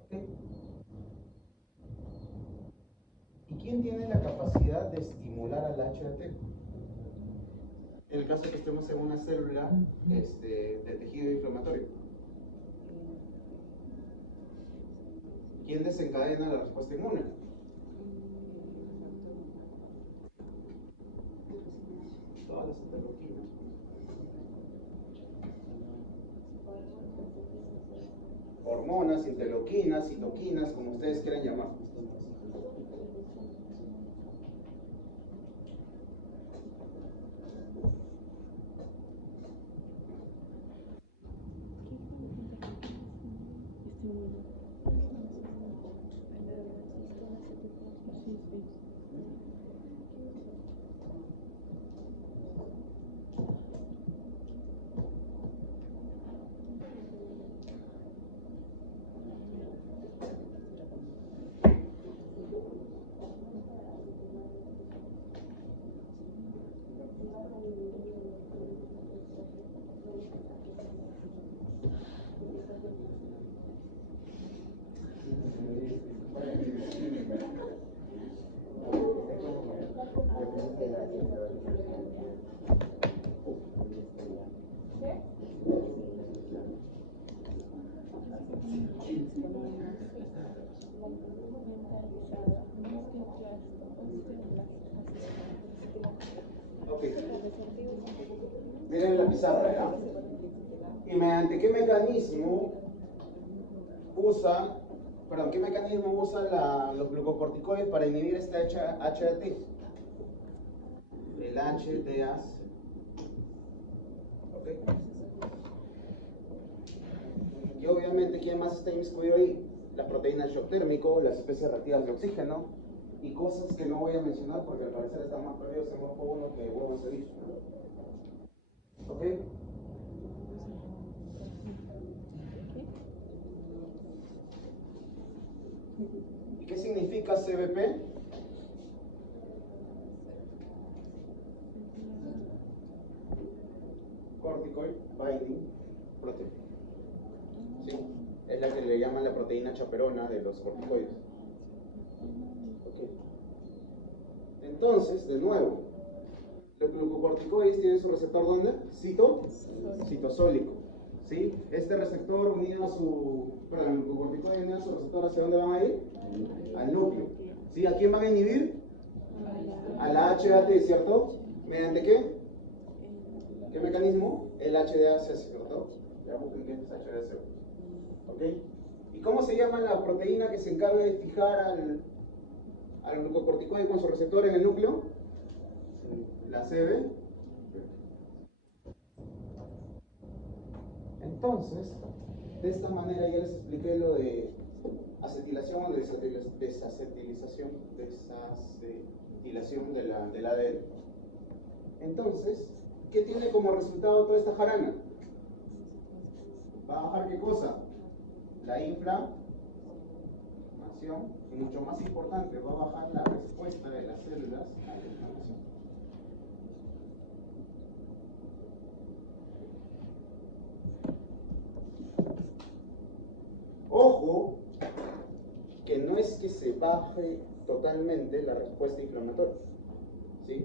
¿Okay? ¿Y quién tiene la capacidad de estimular al HAT? En el caso que estemos en una célula de tejido inflamatorio. ¿Quién desencadena la respuesta inmune? Todas las interleuquinas. Hormonas, interleuquinas, citoquinas, como ustedes quieran llamar. Ok. Miren la pizarra, ¿ya? ¿Y mediante qué mecanismo usa los glucocorticoides para inhibir este HAT? El HDAC. ¿Ok? Y obviamente, ¿quién más está inmiscuido ahí? Las proteínas de shock térmico, las especies reactivas de oxígeno y cosas que no voy a mencionar porque al parecer están más perdidos en Morfo 1 que huevos de bicho. ¿Ok? ¿Y qué significa CBP? Corticoid Binding Protein. ¿Sí? Es la que le llaman la proteína chaperona de los corticoides. Okay. Entonces, de nuevo, los glucocorticoides tienen su receptor ¿dónde? Citosólico. ¿Sí? Este receptor unido a el glucocorticoide unido a su receptor, ¿hacia dónde van a ir? Al núcleo. ¿Sí? ¿A quién van a inhibir? A la HAT, ¿cierto? ¿Mediante qué? ¿Qué mecanismo? El HDAC, ¿cierto? Ya busquen qué es HDAC. ¿Ok? ¿Y cómo se llama la proteína que se encarga de fijar al glucocorticoide con su receptor en el núcleo? La CB. Entonces, de esta manera ya les expliqué lo de acetilación o desacetilación del ADN. Entonces, ¿qué tiene como resultado toda esta jarana? ¿Va a bajar qué cosa? La inflamación, y mucho más importante, va a bajar la respuesta de las células a la inflamación. Ojo, que no es que se baje totalmente la respuesta inflamatoria, ¿sí?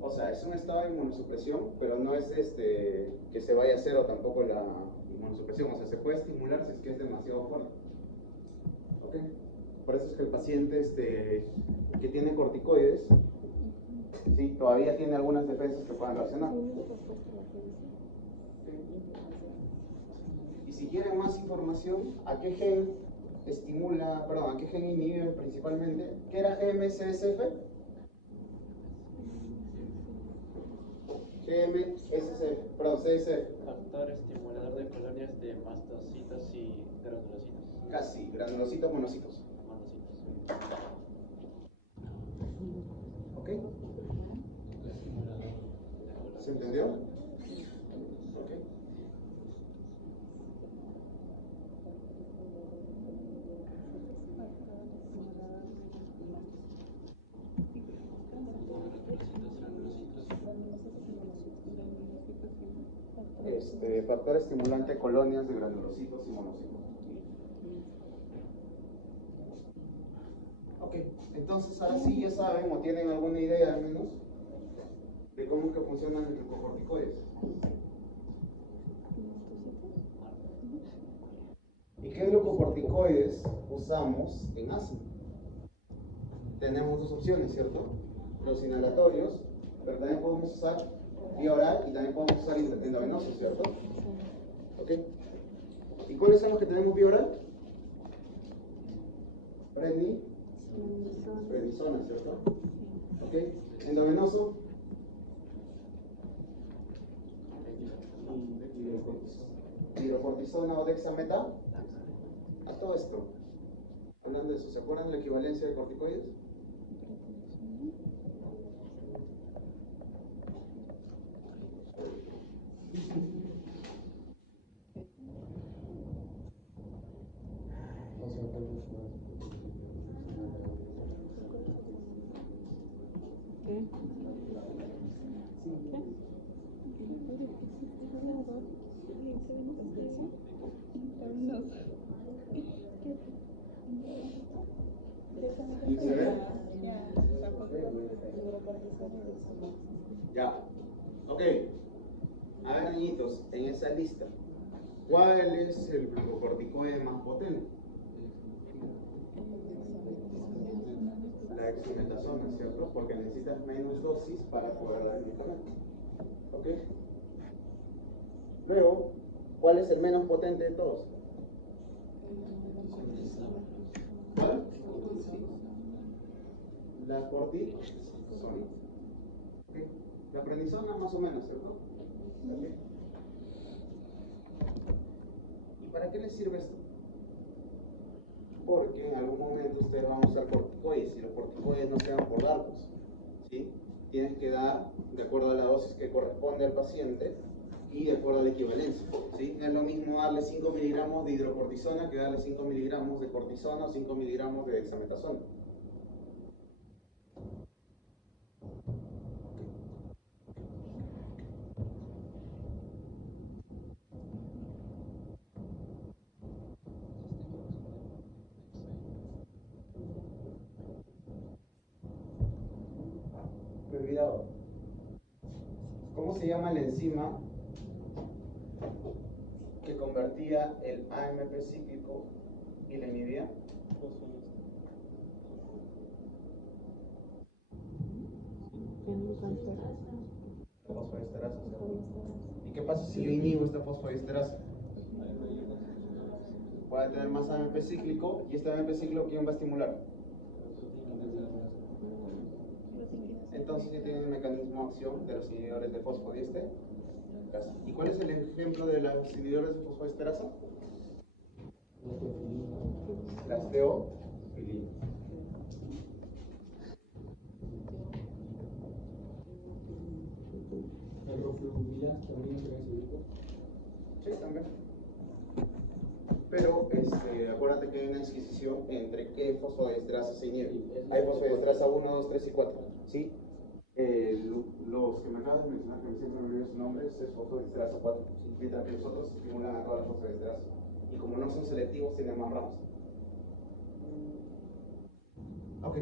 O sea, es un estado de inmunosupresión, pero no es que se vaya a cero tampoco la inmunosupresión. O sea, se puede estimular si es que es demasiado fuerte. ¿Ok? Por eso es que el paciente que tiene corticoides, ¿sí? Todavía tiene algunas defensas que puedan reaccionar. Y si quieren más información, ¿a qué gen a qué gen inhibe principalmente? ¿Qué era GMSSF? CSF. Factor estimulador de colonias de mastocitos y granulocitos. Casi, granulocitos, monocitos. ¿Ok? ¿Se entendió? ¿Ok? factor estimulante de colonias de granulocitos y monocitos. Ok, entonces ahora sí ya saben o tienen alguna idea al menos de cómo es que funcionan los glucocorticoides. ¿Y qué glucocorticoides usamos en asma? Tenemos dos opciones, ¿cierto? Los inhalatorios, pero también podemos usar vía oral y también podemos usar intravenosos, ¿cierto? ¿Ok? ¿Y cuáles son los que tenemos vía oral? Prednisona, ¿cierto? ¿Ok? Endovenoso. Hidrocortisona o dexameta. A todo esto. Hablando de eso, ¿se acuerdan de la equivalencia de corticoides? ¿Se ve? Ya. Ok. A ver, niñitos, en esa lista, ¿cuál es el glucocorticoide más potente? La dexametasona, ¿cierto? Porque necesitas menos dosis para poder dar el medicamento. ¿Ok? Luego, ¿cuál es el menos potente de todos? ¿Cuál? La cortisona. ¿Okay? La prednisona más o menos, ¿cierto? ¿Okay? ¿Y para qué les sirve esto? Porque en algún momento ustedes van a usar corticoides y los corticoides no se dan por darlos, ¿sí? Tienes que dar de acuerdo a la dosis que corresponde al paciente y de acuerdo a la equivalencia, ¿sí? No es lo mismo darle 5 miligramos de hidrocortisona que darle 5 miligramos de cortisona o 5 miligramos de dexametasona. Me he olvidado. ¿Cómo se llama la enzima que convertía el AMP cíclico y la inhibía? Fosfodiesterasa. ¿Y qué pasa si yo inhibo esta fosfodiesterasa? Voy a tener más AMP cíclico y este AMP cíclico, ¿quién va a estimular? Entonces sí tienen el mecanismo de acción de los inhibidores de fosfodiesterasa. ¿Y cuál es el ejemplo de los inhibidores de fosfodiesterasa? Las teofilina. Sí, también. Pero acuérdate que hay una disquisición entre qué fosfodiesterasa se inhibe. Hay fosfodiesterasa 1, 2, 3 y 4. ¿Sí? Los que me acabas de mencionar, que siempre me olvido sus nombres, es fosfodiesterasa 4. ¿Sí? Mientras que los otros estimulan a todas las fosfodiesterasas. Y como no son selectivos, tienen más ramas. Ok.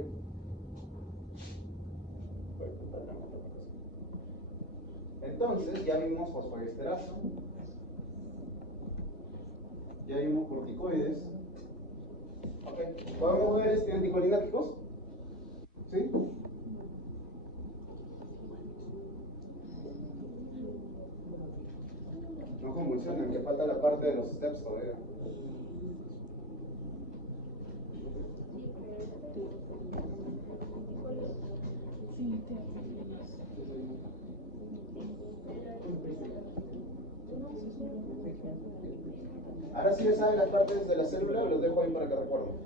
Entonces, ya vimos fosfodiesterasa. Ya vimos corticoides. Ok. ¿Podemos ver anticolináticos? ¿Sí? No convulsionen, que falta la parte de los steps todavía. Ahora sí ya saben las partes de la célula, los dejo ahí para que recuerden.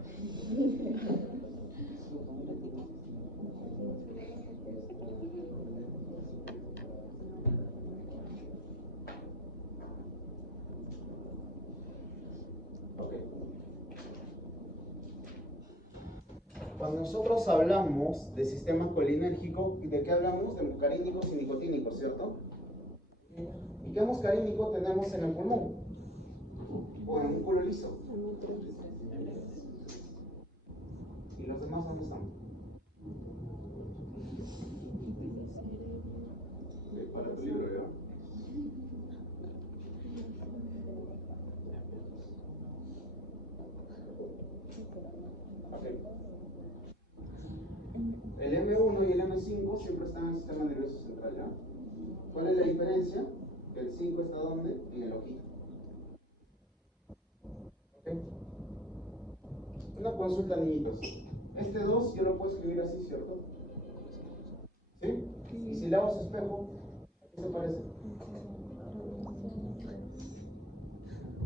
Cuando nosotros hablamos de sistema colinérgico, ¿de qué hablamos? De muscarínicos y nicotínicos, ¿cierto? ¿Y qué muscarínico tenemos en el pulmón? O en un culo liso. ¿Y los demás dónde están? Para tu libro, ¿ya? Okay. El M1 y el M5 siempre están en el sistema nervioso central, ¿ya? ¿Cuál es la diferencia? Que el 5 está ¿dónde? En el ojito. ¿Ok? Una consulta, niñitos. Este 2 yo lo puedo escribir así, ¿cierto? ¿Sí? Y si le hago su espejo, ¿qué se parece?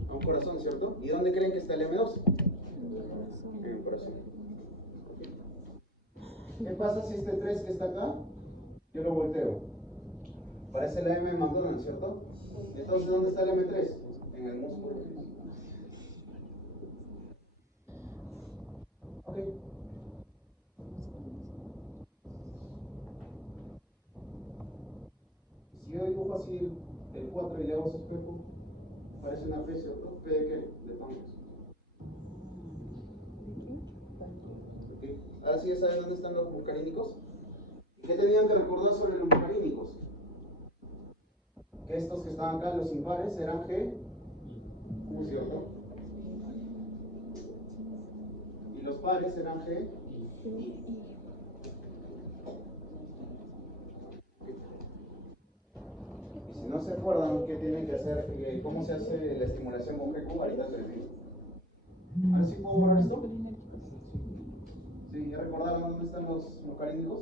A un corazón, ¿cierto? ¿Y dónde creen que está el M2? En el corazón. ¿Qué pasa si este 3 que está acá, yo lo volteo? Parece la M de McDonald's, ¿cierto? Entonces, ¿dónde está el M3? En el músculo. Ok. Si yo dibujo así el 4 y le hago su espejo, parece una P, ¿cierto? ¿P de qué? De páncreas. Okay. Ahora sí ya saben dónde están los muscarínicos. ¿Qué tenían que recordar sobre los muscarínicos? Que estos que estaban acá, los impares, eran G, Q, ¿cierto? Y los pares eran G, I. Y si no se acuerdan qué tienen que hacer, cómo se hace la estimulación con GQ, ahorita les digo. A ver si puedo borrar esto. ¿Sí? ¿Ya recordaron dónde están los muscarínicos?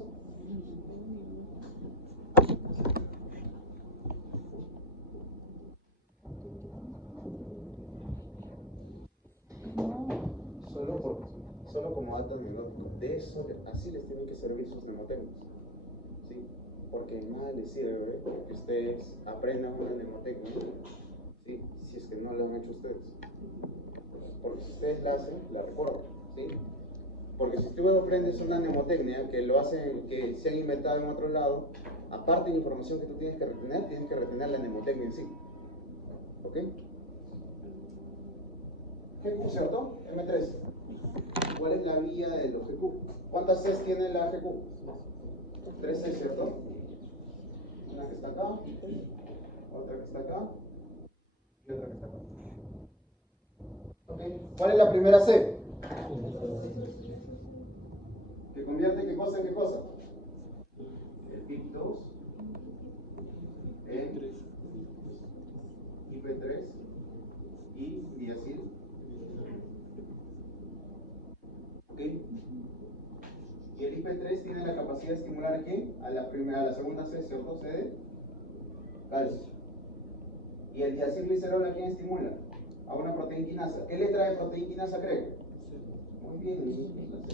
Solo como datos anecdóticos. De eso, así les tienen que servir sus mnemotecnias. ¿Sí? Porque nada les sirve que ustedes aprendan una mnemotecnia, ¿sí? Si es que no la han hecho ustedes. Porque si ustedes la hacen, la recuerdan, ¿sí? Porque si tú aprendes una mnemotecnia que lo hacen, que se han inventado en otro lado, aparte de la información que tú tienes que retener la mnemotecnia en sí. ¿Ok? GQ, ¿cierto? M3. ¿Cuál es la vía de los GQ? ¿Cuántas Cs tiene la GQ? 3 Cs, ¿cierto? Una que está acá, otra que está acá y otra que está acá. ¿Ok? ¿Cuál es la primera C? ¿Que convierte qué cosa en qué cosa? El PIP2 en IP3 y diacil. ¿Ok? Y el IP3 tiene la capacidad de estimular aquí a la segunda C, ¿cierto? C de calcio. Y el diacilglicerol ¿a quién estimula? A una proteína quinasa. ¿Qué letra de proteína quinasa cree? Muy bien, la C.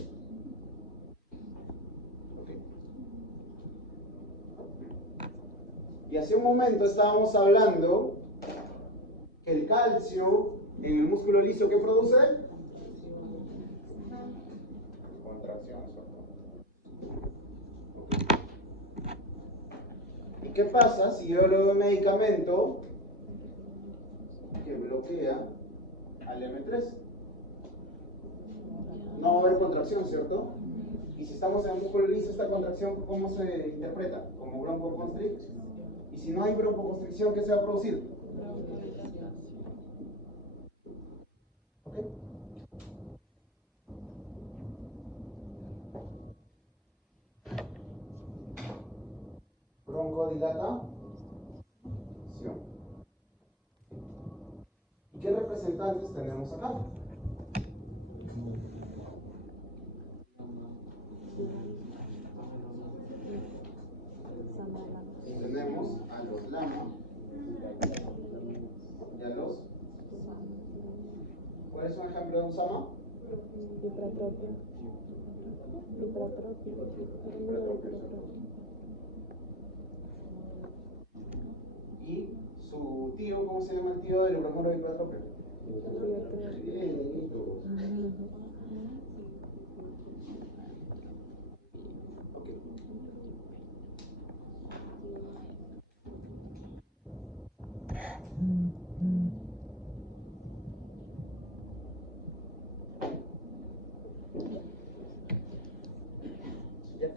Okay. Y hace un momento estábamos hablando que el calcio en el músculo liso, ¿qué produce? Contracción. Okay. ¿Y qué pasa si yo le doy un medicamento que bloquea al M3? No va a haber contracción, ¿cierto? Y si estamos en el músculo liso, esta contracción, ¿cómo se interpreta? Como broncoconstricción. Y si no hay broncoconstricción, ¿qué se va a producir? ¿Ok? Broncodilatación. ¿Y qué representantes tenemos acá? Tenemos a los lama y a los... ¿Cuál es un ejemplo de un sama? Hipertrofia. Y su tío, ¿cómo se llama el tío del uremuro de hipertrofia? Bien, niñitos. Ok.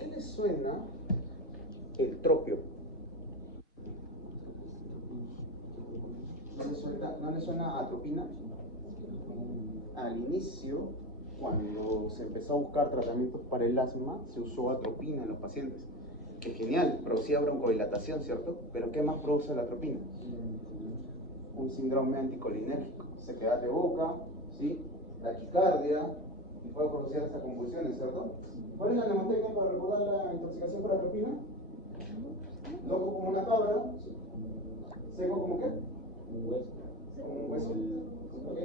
qué les suena el tropio? ¿No le suena a atropina? Al inicio, cuando se empezó a buscar tratamientos para el asma, se usó atropina en los pacientes. Que genial, producía broncodilatación, ¿cierto? Pero ¿qué más produce la atropina? Un síndrome anticolinérgico, sequedad de boca, ¿sí? Taquicardia, y puede producir hasta convulsiones, ¿cierto? ¿Cuál es la mnemotecnia para recordar la intoxicación por atropina? Loco como una cabra, seco como qué? Un hueso. Como un hueso. ¿Ok?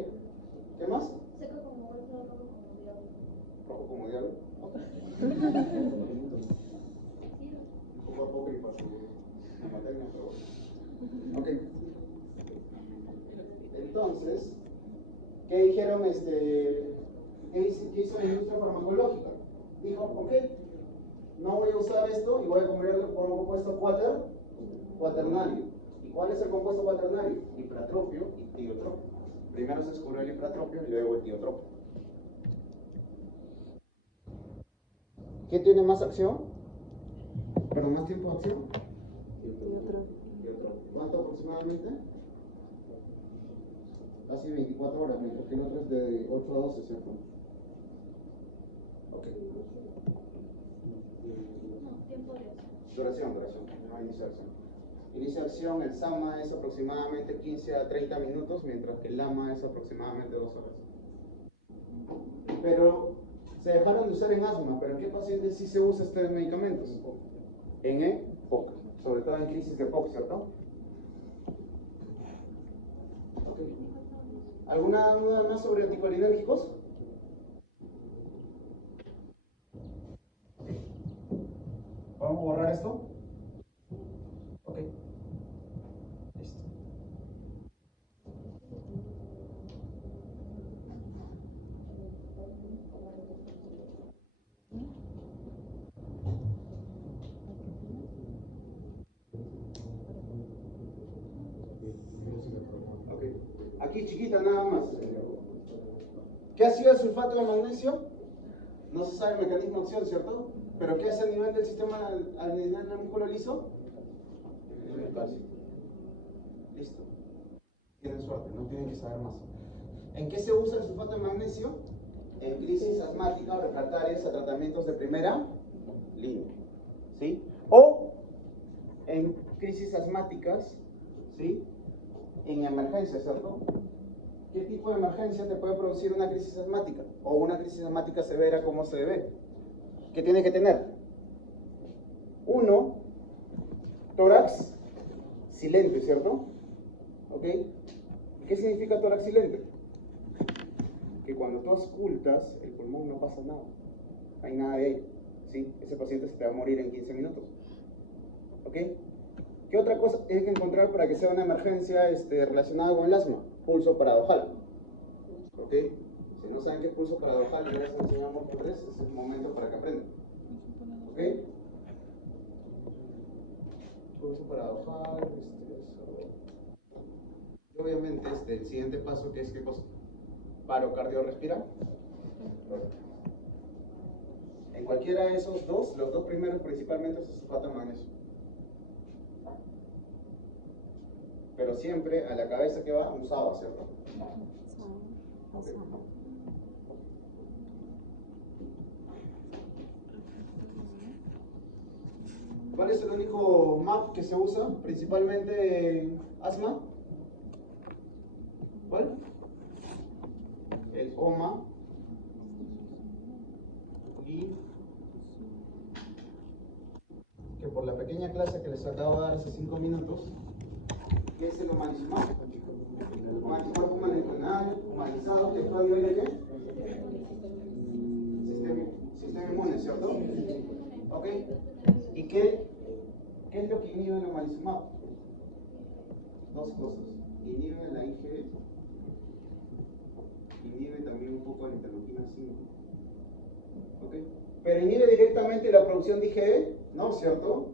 ¿Qué más? Seco como hueso, rojo como diablo. Rojo como diablo. Un poco apócrifa su mnemotecnia, pero bueno. Ok. Entonces, ¿qué dijeron? ¿Qué hizo la industria farmacológica? Dijo, ok, no voy a usar esto y voy a convertirlo por un compuesto cuaternario. ¿Y cuál es el compuesto cuaternario? Ipratropio y tiotropio. Primero se descubrió el ipratropio y luego el tiotropio. ¿Qué tiene más acción? ¿Pero más tiempo de acción? Tiotropio. ¿Cuánto aproximadamente? Casi 24 horas, mientras que el otro es de 8 a 12, ¿cierto? Ok. No, tiempo de acción. Duración, no inicio de acción. Inicio de acción, el SAMA es aproximadamente 15 a 30 minutos, mientras que el LAMA es aproximadamente 2 horas. Pero se dejaron de usar en asma, pero ¿en qué pacientes sí se usa este medicamento? En EPOC, sobre todo en crisis de EPOC, ¿cierto? Okay. ¿Alguna duda más sobre anticolinérgicos? ¿Vamos a borrar esto? Ok. Listo. Ok. Aquí chiquita nada más. ¿Qué hacía el sulfato de magnesio? No se sabe el mecanismo de acción, ¿cierto? ¿Pero qué hace a nivel del sistema al nivel del músculo liso? El calcio. Listo. Tienen suerte, no tienen que saber más. ¿En qué se usa el sulfato de magnesio? En crisis asmáticas refractarias a tratamientos de primera línea. ¿Sí? O en crisis asmáticas, ¿sí? En emergencia, ¿cierto? ¿Qué tipo de emergencia te puede producir una crisis asmática? O una crisis asmática severa como se debe. ¿Qué tiene que tener? 1, tórax silente, ¿cierto? ¿Ok? ¿Qué significa tórax silente? Que cuando tú auscultas, el pulmón no pasa nada. No hay nada de ello. ¿Sí? Ese paciente se te va a morir en 15 minutos. ¿Ok? ¿Qué otra cosa tienes que encontrar para que sea una emergencia relacionada con el asma? Pulso paradojal. ¿Ok? Si no saben qué es pulso paradojal, ya les enseñamos por 3, es el momento para que aprendan. ¿Ok? Pulso paradojal, y obviamente el siguiente paso, que es ¿qué cosa? Paro cardiorrespiral. En cualquiera de esos dos, los dos primeros principalmente es sulfato de magnesio. Pero siempre a la cabeza que va, un SABA, ¿cierto? Okay. ¿Cuál es el único MAP que se usa principalmente en asma? ¿Cuál? El OMA y que por la pequeña clase que les acabo de dar hace 5 minutos, ¿qué es el omalizumab? Un anticuerpo humanizado que actúa a nivel de qué? Sistema inmune, ¿cierto? ¿Ok? ¿Y qué es lo que inhibe el omalizumab? Dos cosas. Inhibe la IgE, inhibe también un poco la interleuquina 5. ¿Ok? Pero inhibe directamente la producción de IgE, ¿no? ¿Cierto?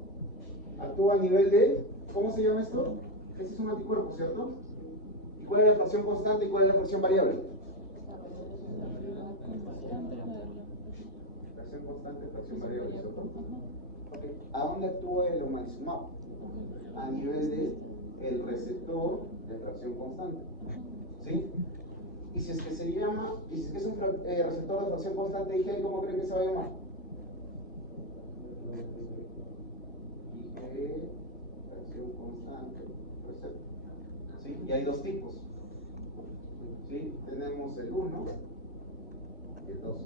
Actúa a nivel de, ¿cómo se llama esto? Ese es un anticuerpo, ¿cierto? ¿Y cuál es la fracción constante y cuál es la fracción variable? Fracción constante constante, fracción variable, ¿cierto? Okay. ¿A dónde actúa el omalizumab? A nivel del receptor de fracción constante. ¿Sí? Y si es que se llama, y si es que es un receptor de fracción constante IG, ¿cómo creen que se va a llamar? IG, fracción constante, receptor. ¿Sí? Y hay dos tipos. ¿Sí? Tenemos el 1 y el 2.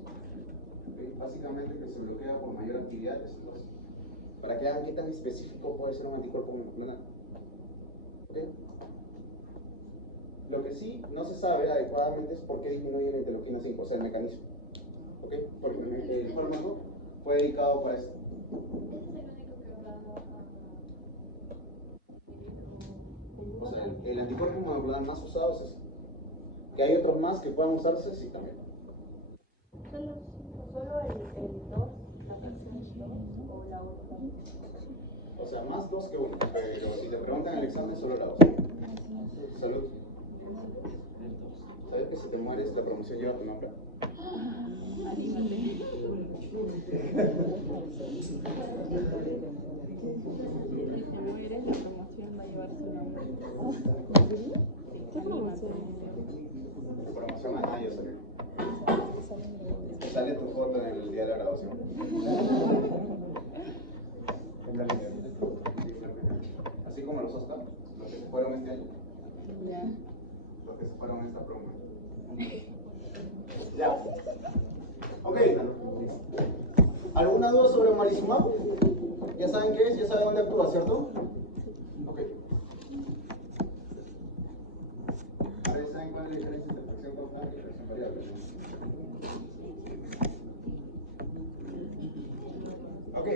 ¿Okay? Básicamente que se bloquea por mayor actividad es el 2. Para que vean qué tan específico puede ser un anticuerpo monoclonal. ¿Okay? Lo que sí no se sabe adecuadamente es por qué disminuye la interleuquina 5, o sea, el mecanismo. ¿Okay? Porque el fármaco fue dedicado para esto. O sea, el anticuerpo monoclonal más usado es ese. ¿Que hay otros más que puedan usarse? Sí, también. Solo el 2, la fracción 2 o la otra. O sea, más 2 que 1. Pero si te preguntan en el examen, solo la 2. Salud. ¿Sabes que si te mueres, la promoción lleva tu nombre? Promoción, ajá, ya salió. Sale tu foto en el día de la graduación. Así como los Oscar, los que se fueron este año. Los que se fueron en esta promo. Ya. Ok. ¿Alguna duda sobre omalizumab? ¿Ya saben qué es? ¿Ya saben dónde actúa, cierto? Ok. Ahora ya saben cuál es la diferencia entre fracción constante y fracción variable. Ok.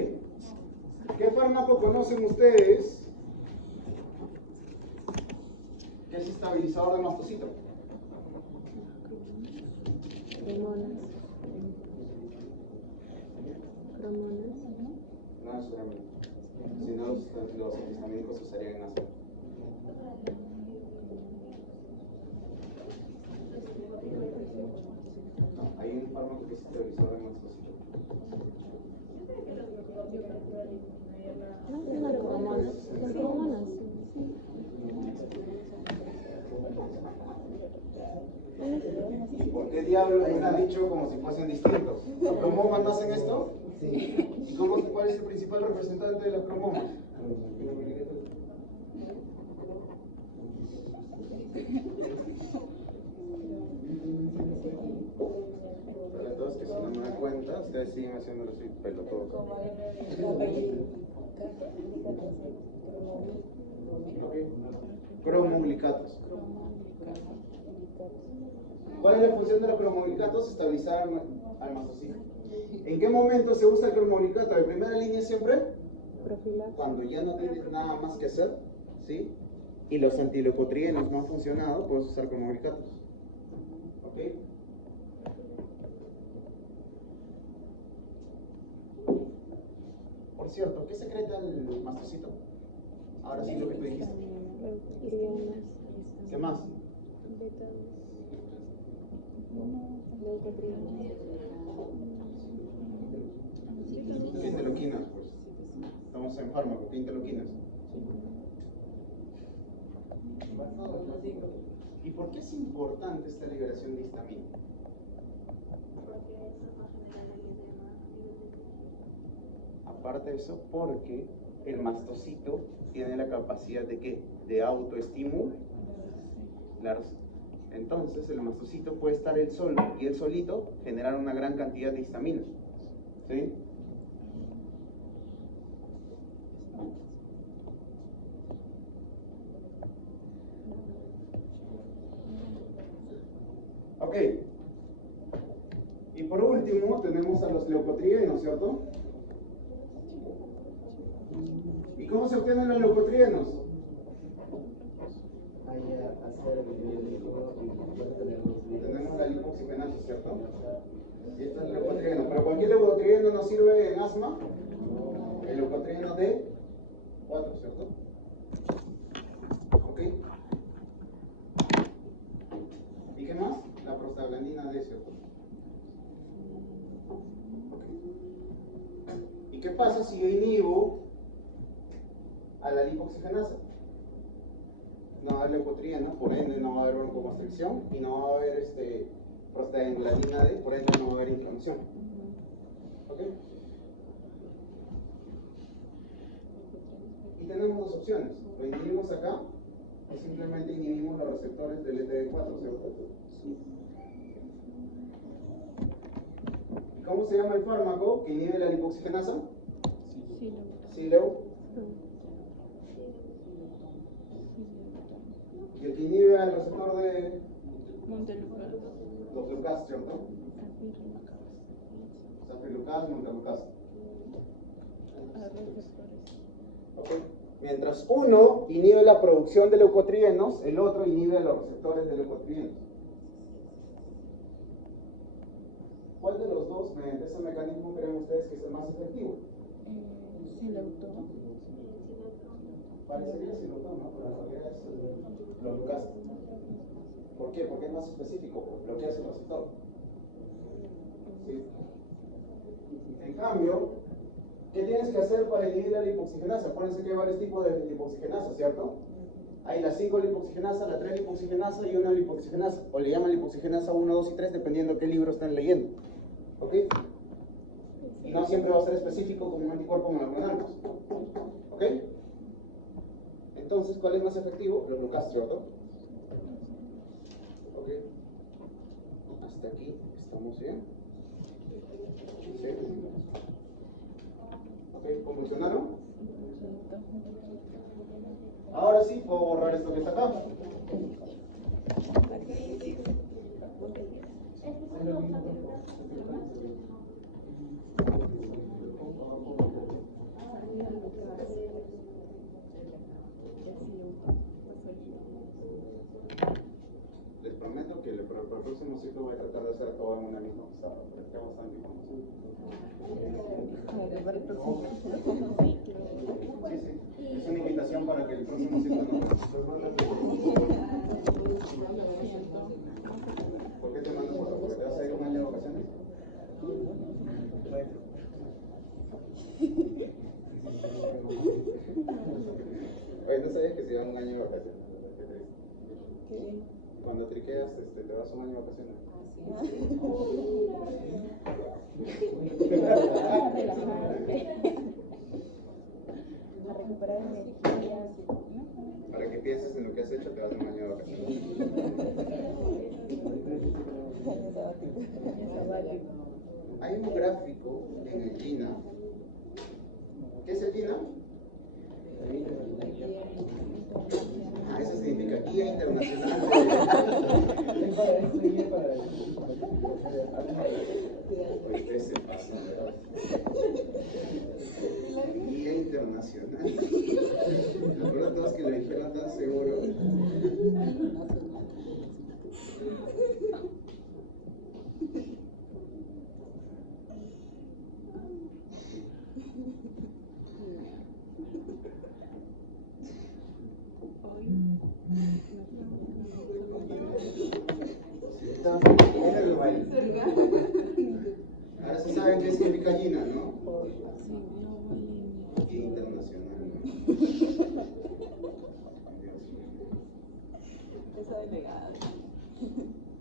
¿Qué fármaco conocen ustedes que es estabilizador de mastocito? Cromonas. No es solamente. Si no, los antihistamínicos se usarían en asma. No, hay un fármaco que es estabilizador de mastocito. Las cromonas. ¿Por qué diablos me han dicho como si fuesen distintos? ¿Los cromomas no hacen esto? ¿Y cuál es el principal representante de los cromomas? Para todos que si no me dan cuenta, ustedes siguen haciéndolo así, pelotodos. Cromoglicatos. ¿Cuál es la función de los cromoglicatos? Estabilizar al mastocito. ¿En qué momento se usa el cromoglicato? ¿De primera línea siempre? Cuando ya no tienes nada más que hacer, ¿sí? Y los antileucotrienos no han funcionado, puedes usar cromoglicatos. ¿Ok? Por cierto, ¿qué secreta el mastocito? Ahora sí lo que tú dijiste. ¿Qué más? ¿Qué interleuquinas? Pues estamos en fármaco, ¿qué interleuquinas? ¿Y por qué es importante esta liberación de histamina? Aparte de eso, porque el mastocito tiene la capacidad de ¿qué? De autoestimularse. Entonces el mastocito puede estar él solo y él solito generar una gran cantidad de histamina. ¿Sí? Ok. Y por último tenemos a los leucotrienos, ¿cierto? ¿Y cómo se obtienen los leucotrienos? Tenemos la lipoxigenasa, ¿cierto? Y esto es el leucotrieno. Pero cualquier leucotrieno nos sirve en asma. El leucotrieno D4, ¿cierto? ¿Ok? ¿Y qué más? La prostaglandina D, ¿cierto? Ok. ¿Y qué pasa si yo inhibo a la lipoxigenasa? No va a haber leucotriena, por ende no va a haber broncoconstricción y no va a haber prostaglandina D, por ende no va a haber inflamación. ¿Ok? Y tenemos dos opciones. Lo inhibimos acá o simplemente inhibimos los receptores del ETD4, ¿cierto? Sí. ¿Y cómo se llama el fármaco que inhibe la lipoxigenasa? Sileu. Y el que inhibe al receptor de los glucas, ¿cierto? Sanfilucas, montelukast. Okay. Mientras uno inhibe la producción de leucotrienos, el otro inhibe los receptores de leucotrienos. ¿Cuál de los dos, mediante ese mecanismo, creen ustedes que es el más efectivo? Parecería silotón, ¿no? Pero en realidad es los glucas. ¿Por qué? Porque es más específico, porque bloquea ese receptor. ¿Sí? En cambio, ¿qué tienes que hacer para inhibir la lipoxigenasa? Acuérdense que hay varios tipos de lipoxigenasa, ¿cierto? Hay la 5 lipoxigenasa, la 3 lipoxigenasa y una lipoxigenasa. O le llaman lipoxigenasa 1, 2 y 3, dependiendo qué libro estén leyendo. ¿Ok? Y no siempre va a ser específico como un anticuerpo monoclonal. ¿Ok? Entonces, ¿cuál es más efectivo? Los glucas, ¿cierto? ¿Ok? Hasta aquí estamos bien. ¿Sí? ¿Ok? ¿Funcionaron? Ahora sí, puedo borrar esto que está acá. Les prometo que para el próximo ciclo voy a tratar de hacer todo en una misma pizarra, porque es bastante información. Sí, sí. Es una invitación para que el próximo ciclo no. ¿Por qué te mando foto? ¿Porque te vas a ir un año de vacaciones? Oye, ¿no sabías que se llevan un año de vacaciones? ¿Qué? Cuando triqueas, te vas un año de vacaciones. A recuperar energías. Para que pienses en lo que has hecho, te vas un año de vacaciones. Hay un gráfico en el GINA. ¿Qué es el GINA? Eso significa Guía Internacional Ustedes se pasan, ¿verdad? Guía Internacional. Me acuerdo todos que lo dijeron tan seguro. Ahora sí saben qué significa GINA, ¿no? Guía Internacional, ¿no? Esa delegada.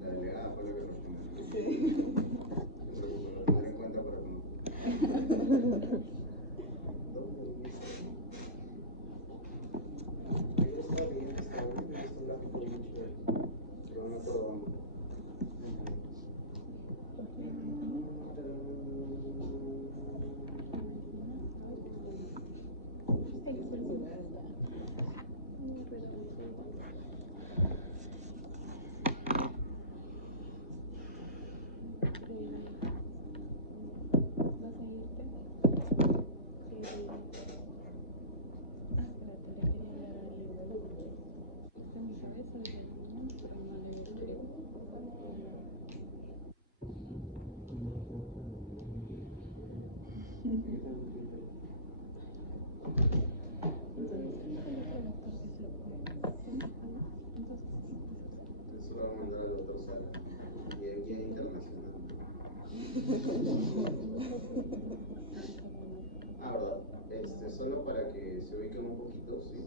La delegada fue la que respondió. Sí. Lo tendré en cuenta para cuando. se ubiquen un poquito, ¿sí?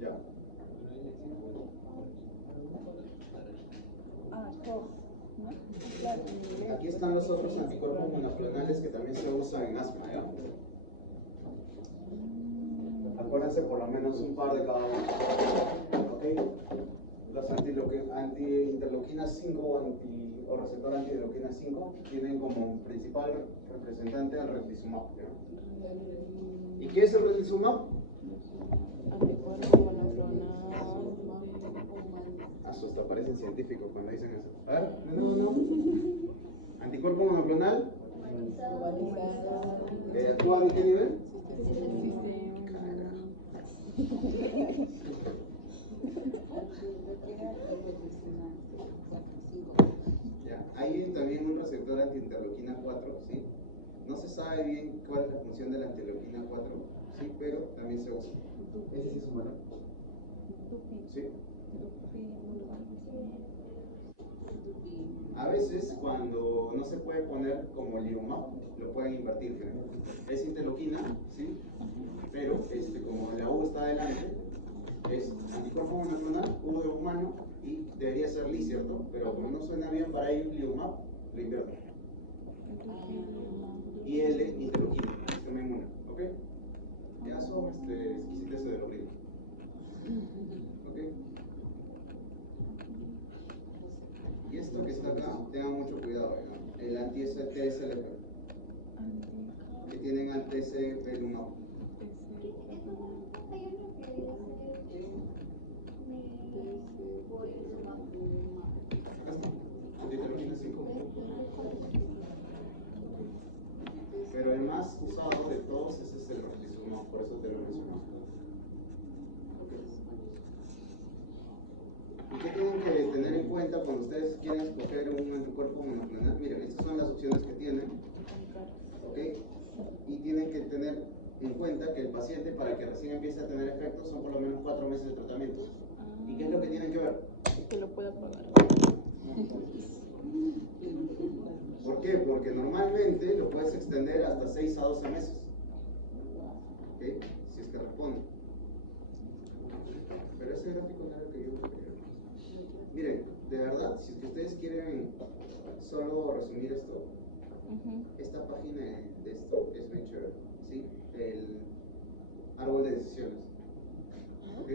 Ya. Aquí están los otros anticuerpos monoclonales que también se usan en asma, ¿ya? Acuérdense por lo menos un par de cada uno. ¿Ok? Los anti-interleuquina 5 o receptor anti-interleuquina 5 tienen como principal representante al reslizumab, ¿ya? ¿Y qué es el reslizumab? Hasta parecen científicos cuando dicen eso. A ver, no. Anticuerpo monoclonal. ¿Actúa en qué nivel? Ya, hay también un receptor anti-interleuquina 4, ¿sí? No se sabe bien cuál es la función de la interleuquina 4, ¿sí? Pero también se usa. ¿Ese sí es humano? Sí. A veces cuando no se puede poner como liumab, lo pueden invertir, ¿no? Es interleuquina, ¿sí? Pero como la U está adelante, es anticuerpo monoclonal, U de humano, y debería ser Li, ¿cierto? Pero como no suena bien para ellos liumab, lo invierten. Y L, interleuquina, sistema inmune, ¿ok? Ya son exquisiteces de los libros. ¿Ok? Y esto que está acá, tengan mucho cuidado, ¿no? El anti-TSLP, que tienen al TSLP-lumab. Antiterleuquina 5. Pero el más usado de todos ese es el reslizumab, por eso te lo mencioné. ¿Y qué tienen que tener en cuenta cuando ustedes quieren escoger un anticuerpo monoclonal? Miren, estas son las opciones que tienen, ¿ok? Y tienen que tener en cuenta que el paciente, para que recién empiece a tener efectos, son por lo menos 4 meses de tratamiento. ¿Y qué es lo que tienen que ver? Que lo pueda pagar. ¿Por qué? Porque normalmente lo puedes extender hasta 6 a 12 meses, ¿ok? Si es que responde. Pero ese gráfico no era el que yo quería. Miren, de verdad, si ustedes quieren solo resumir esto, esta página de esto es Nature, ¿sí? El árbol de decisiones. ¿Ok?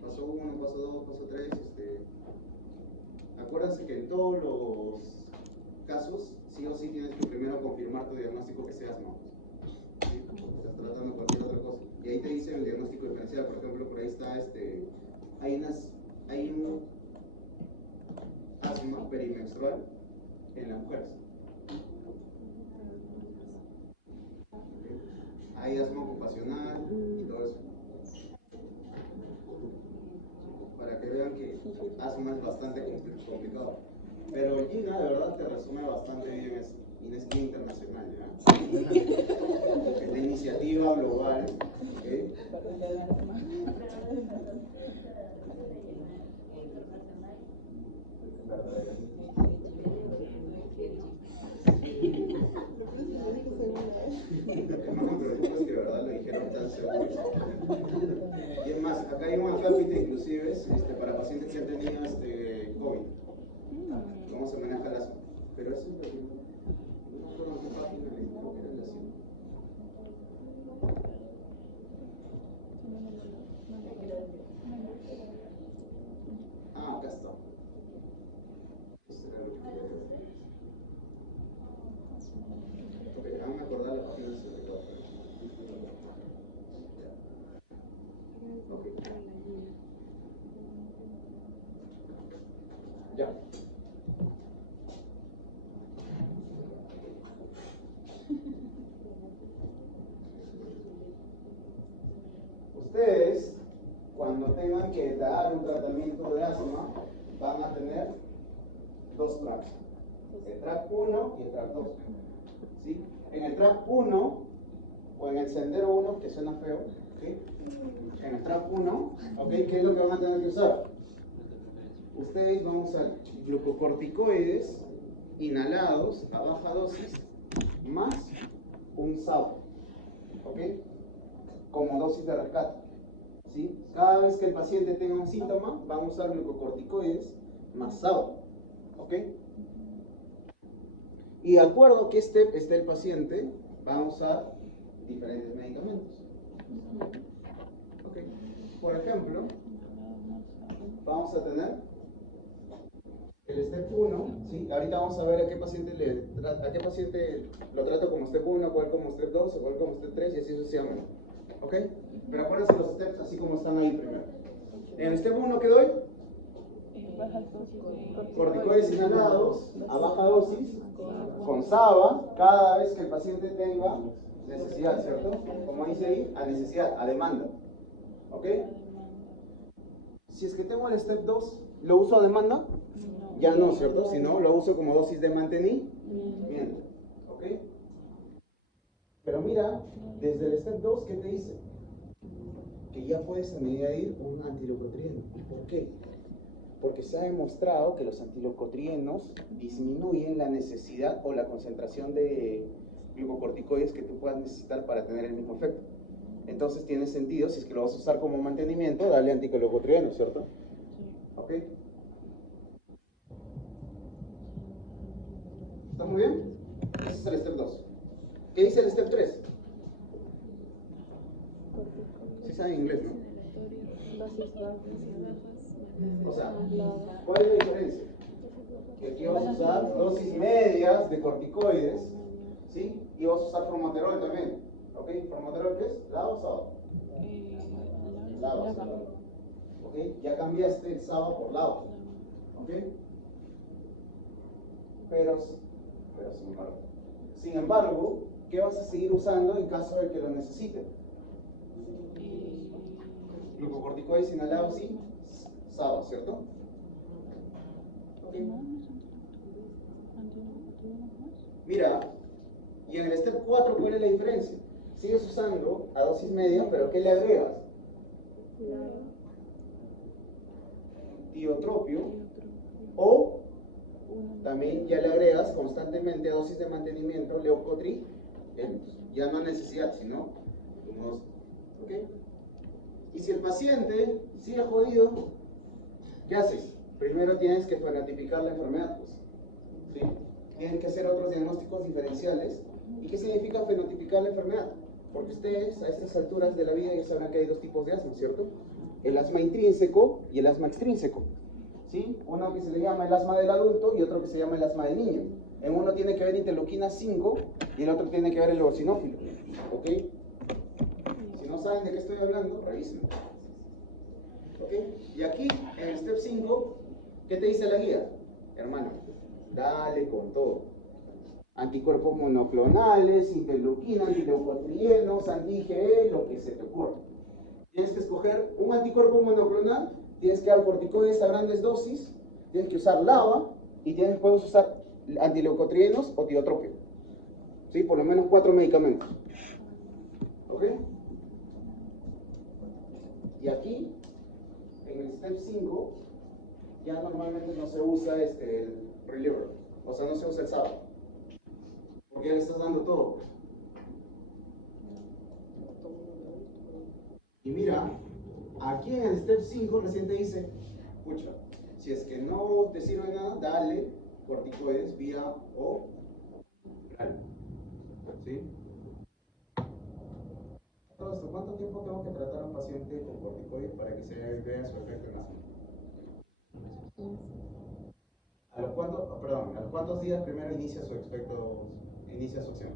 Paso 1, paso 2, paso 3. Acuérdense que en todos los casos, sí o sí tienes que primero confirmar tu diagnóstico que sea asma. ¿Sí? Estás tratando cualquier otra cosa. Y ahí te dice el diagnóstico diferencial. Por ejemplo, por ahí está hay un asma perimenstrual en las mujeres. ¿Okay? Hay asma ocupacional y todo eso. Para que vean que asma es bastante complicado. Pero Gina de verdad te resume bastante bien eso. Inés Internacional, ¿ya? Es de iniciativa global, ¿okay? Es que de verdad lo dijeron tan seguro. Y es más, acá hay un acápite inclusive para pacientes que han tenido COVID. Cómo se maneja el asma. Pero eso es lo que no me acuerdo qué página le dijo que era el asma. Ah, acá está. Ok, vamos a acordar la página 64. Ustedes, cuando tengan que dar un tratamiento de asma, van a tener dos tracks. El track 1 y el track 2. ¿Sí? En el track 1, o en el sendero 1, que suena feo, ¿sí? En el track 1, ¿ok? ¿Qué es lo que van a tener que usar? Ustedes van a usar glucocorticoides inhalados a baja dosis más un SAO, ¿ok? Como dosis de rescate, ¿sí? Cada vez que el paciente tenga un síntoma, van a usar glucocorticoides más SAO, ¿ok? Y de acuerdo a qué step esté el paciente, van a usar diferentes medicamentos. ¿Ok? Por ejemplo, vamos a tener el step 1, ¿sí? Ahorita vamos a ver a qué paciente lo trato como step 1, cuál como step 2, o cuál como step 3 y así sucesivamente. ¿Ok? Pero acuérdense los steps así como están ahí primero. En el step 1, ¿qué doy? Corticoides inhalados a baja dosis con SABA cada vez que el paciente tenga necesidad, ¿cierto? Como dice ahí, a necesidad, a demanda. ¿Ok? Si es que tengo el step 2, ¿lo uso a demanda? Ya no, ¿cierto? Si no, lo uso como dosis de mantenimiento. ¿Ok? Pero mira, desde el step 2, ¿qué te dice? Que ya puedes añadir un antileucotrieno. ¿Por qué? Porque se ha demostrado que los antileucotrienos disminuyen la necesidad o la concentración de glucocorticoides que tú puedas necesitar para tener el mismo efecto. Entonces tiene sentido, si es que lo vas a usar como mantenimiento, darle antileucotrienos, ¿cierto? ¿Ok? ¿Está muy bien? Ese es el step 2. ¿Qué dice el step 3? Sí saben inglés, ¿no? O sea, ¿cuál es la diferencia? Que aquí vas a usar dosis medias de corticoides, ¿sí? Y vas a usar formoterol también. ¿Ok? ¿Formoterol qué es? ¿LAO o SABA? LAO. ¿Ok? Ya cambiaste el SABA por LAO. ¿Ok? Pero sin embargo, ¿qué vas a seguir usando en caso de que lo necesites? Glucocorticoides inhalados y SABA, ¿cierto? Okay. Mira, y en el step 4, ¿cuál es la diferencia? Sigues usando a dosis media, pero ¿qué le agregas? Tiotropio, o también ya le agregas constantemente a dosis de mantenimiento leucotrienos, ya no necesidad, sino unos, ¿ok? Y si el paciente sigue jodido, ¿qué haces? Primero tienes que fenotipicar la enfermedad, pues, ¿sí? Tienes que hacer otros diagnósticos diferenciales. ¿Y qué significa fenotipicar la enfermedad? Porque ustedes a estas alturas de la vida ya sabrán que hay dos tipos de asma, ¿cierto? El asma intrínseco y el asma extrínseco, ¿sí? Uno que se le llama el asma del adulto y otro que se llama el asma del niño. En uno tiene que ver interleuquina 5 y el otro tiene que ver el eosinófilo, ¿ok? Si no saben de qué estoy hablando, revisen. ¿Ok? Y aquí, en el step 5, ¿qué te dice la guía? Hermano, dale con todo. Anticuerpos monoclonales, interleuquina, antileucotrienos, anti-IgE, lo que se te ocurra. Tienes que escoger un anticuerpo monoclonal, tienes que dar corticoides a grandes dosis, tienes que usar LABA y puedes usar antileucotrienos o tiotropio. ¿Sí? Por lo menos 4 medicamentos. ¿Ok? Y aquí, en el step 5, ya normalmente no se usa el reliever, o sea, no se usa el SABA, porque ya le estás dando todo. Y mira, aquí en el step 5 recién te dice, pucha, si es que no te sirve nada, dale corticoides vía oral. ¿Sí? Entonces, ¿cuánto tiempo tengo que tratar a un paciente con corticoides para que se vea su efecto en asma? ¿A los cuántos días primero inicia su acción?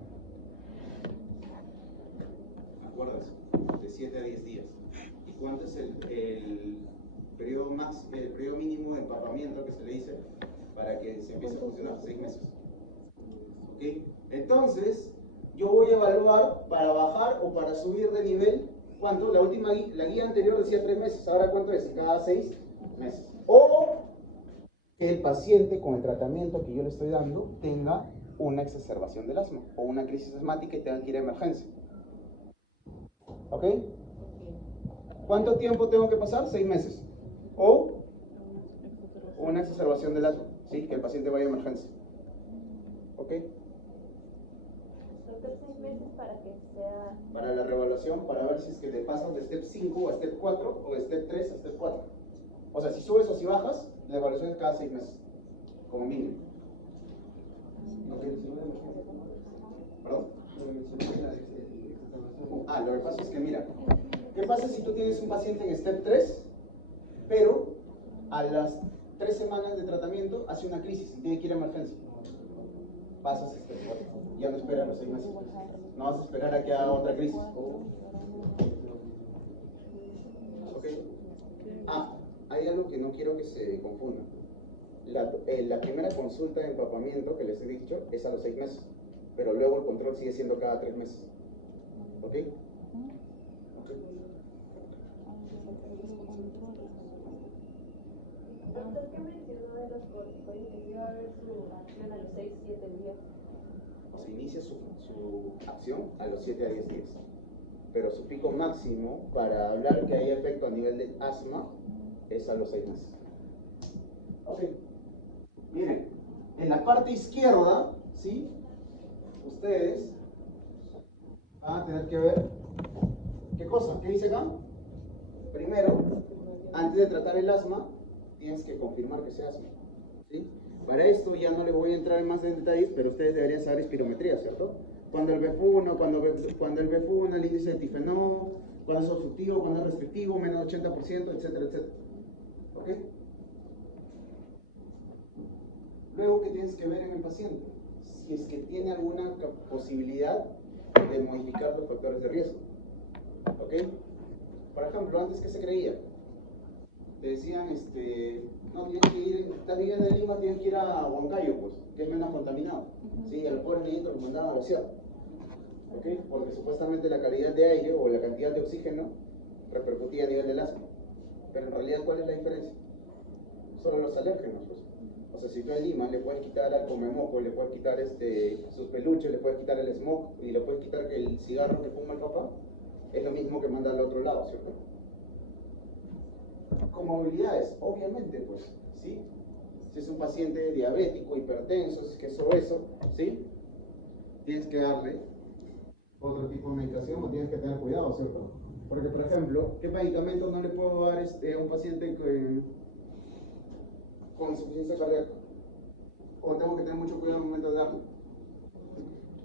Acuérdense, de 7 a 10 días. ¿Y cuánto es el periodo mínimo de empapamiento que se le dice para que se empiece a funcionar? 6 meses. ¿Ok? Entonces, yo voy a evaluar para bajar o para subir de nivel ¿Cuánto? La guía anterior decía 3 meses, ahora ¿cuánto es? Cada 6 meses. O que el paciente con el tratamiento que yo le estoy dando tenga una exacerbación del asma o una crisis asmática y tenga que ir a emergencia. ¿Ok? ¿Cuánto tiempo tengo que pasar? 6 meses. O una exacerbación del asma, ¿sí? Que el paciente vaya a emergencia. ¿Ok? Doctor, 6 meses para que sea... Para la reevaluación, para ver si es que te pasas de step 5 a step 4 o de step 3 a step 4. O sea, si subes o si bajas, la evaluación es cada 6 meses, como mínimo. ¿Perdón? Lo que pasa es que mira, ¿qué pasa si tú tienes un paciente en step 3, pero a las 3 semanas de tratamiento hace una crisis y tiene que ir a emergencia? Pasas a step 4, ya no esperas los 6 meses. No vas a esperar a que haga otra crisis. ¿Ok? Hay algo que no quiero que se confunda. La primera consulta de empapamiento que les he dicho es a los 6 meses, pero luego el control sigue siendo cada 3 meses. ¿Ok? Doctor, ¿qué mencionó de los corticoides? Que iba a haber su acción a los 6-7 días. Se inicia su acción a los 7 a 10 días, pero su pico máximo para hablar que hay efecto a nivel de asma es a los 6 meses. Ok, miren, en la parte izquierda, ¿sí? Ustedes van a tener que ver, ¿qué cosa? ¿Qué dice acá? Primero, antes de tratar el asma, tienes que confirmar que sea asma, ¿sí? Para esto ya no le voy a entrar más en detalles, pero ustedes deberían saber espirometría, ¿cierto? Cuando el BF1, el índice de tifenol, cuando es obstructivo, cuando es restrictivo, menos 80%, etcétera, etcétera. ¿Ok? Luego, ¿qué tienes que ver en el paciente? Si es que tiene alguna posibilidad de modificar los factores de riesgo. ¿Ok? Por ejemplo, antes, ¿qué se creía? Te decían, no, tienes que ir, estás viviendo en Lima, tienes que ir a Huancayo, pues, que es menos contaminado. Sí, a los pobres niñitos los mandaban a la ciudad. ¿Ok? Porque supuestamente la calidad de aire o la cantidad de oxígeno repercutía a nivel del asma. Pero en realidad, ¿cuál es la diferencia? Solo los alérgenos, pues. O sea, si tú en Lima le puedes quitar al comemoco, le puedes quitar sus peluches, le puedes quitar el smog y le puedes quitar el cigarro que fuma el papá, es lo mismo que manda al otro lado, ¿cierto? Comorbilidades, obviamente, pues, ¿sí? Si es un paciente diabético, hipertenso, si es que es obeso, ¿sí? Tienes que darle otro tipo de medicación o tienes que tener cuidado, ¿cierto? Porque, por ejemplo, ¿qué medicamento no le puedo dar a un paciente con insuficiencia cardíaca? O tengo que tener mucho cuidado en el momento de darlo.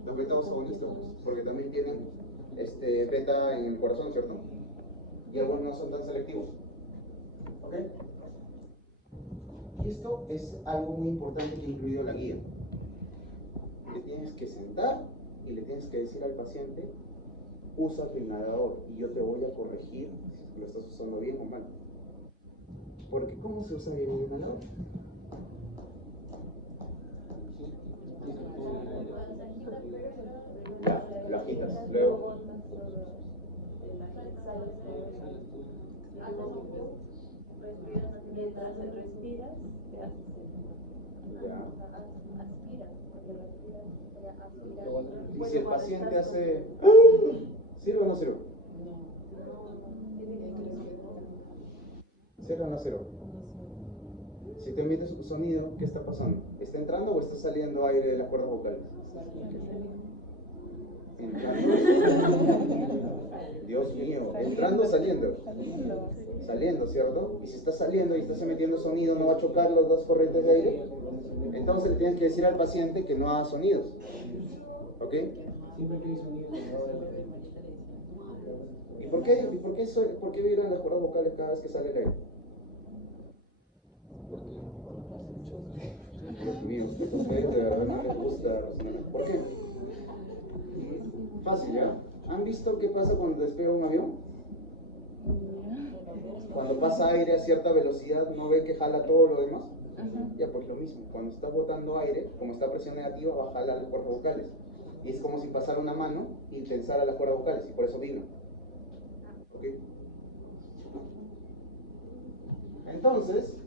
Los beta-agonistas, porque también tienen beta en el corazón, ¿cierto? Y algunos no son tan selectivos. ¿Ok? Y esto es algo muy importante que ha incluido la guía. Le tienes que sentar y le tienes que decir al paciente, usa tu inhalador y yo te voy a corregir si lo estás usando bien o mal. Porque ¿cómo se usa bien un inhalador? Ya, lo agitas, luego Mientras respiras, te haces ya. aspira. Y si el paciente hace ¿sirve o no sirve? ¿Sirve o no sirve? Si te emites un sonido, ¿qué está pasando? ¿Está entrando o está saliendo aire de las cuerdas vocales? Entrando. Dios mío, entrando o saliendo. Saliendo, ¿cierto? Y si está saliendo y está emitiendo sonido, ¿no va a chocar las dos corrientes de aire? Entonces le tienes que decir al paciente que no haga sonidos. ¿Ok? ¿Y por qué vibran las cuerdas vocales cada vez que sale el aire? Dios mío, ustedes de verdad no les gusta razonar. ¿Por qué? Fácil, ¿ya? ¿Han visto qué pasa cuando despega un avión? Cuando pasa aire a cierta velocidad, ¿no ve que jala todo lo demás? Ya, pues lo mismo. Cuando está botando aire, como está a presión negativa, va a jalar las cuerdas vocales. Y es como si pasara una mano y tensara las cuerdas vocales, y por eso vibra. ¿Ok? Entonces,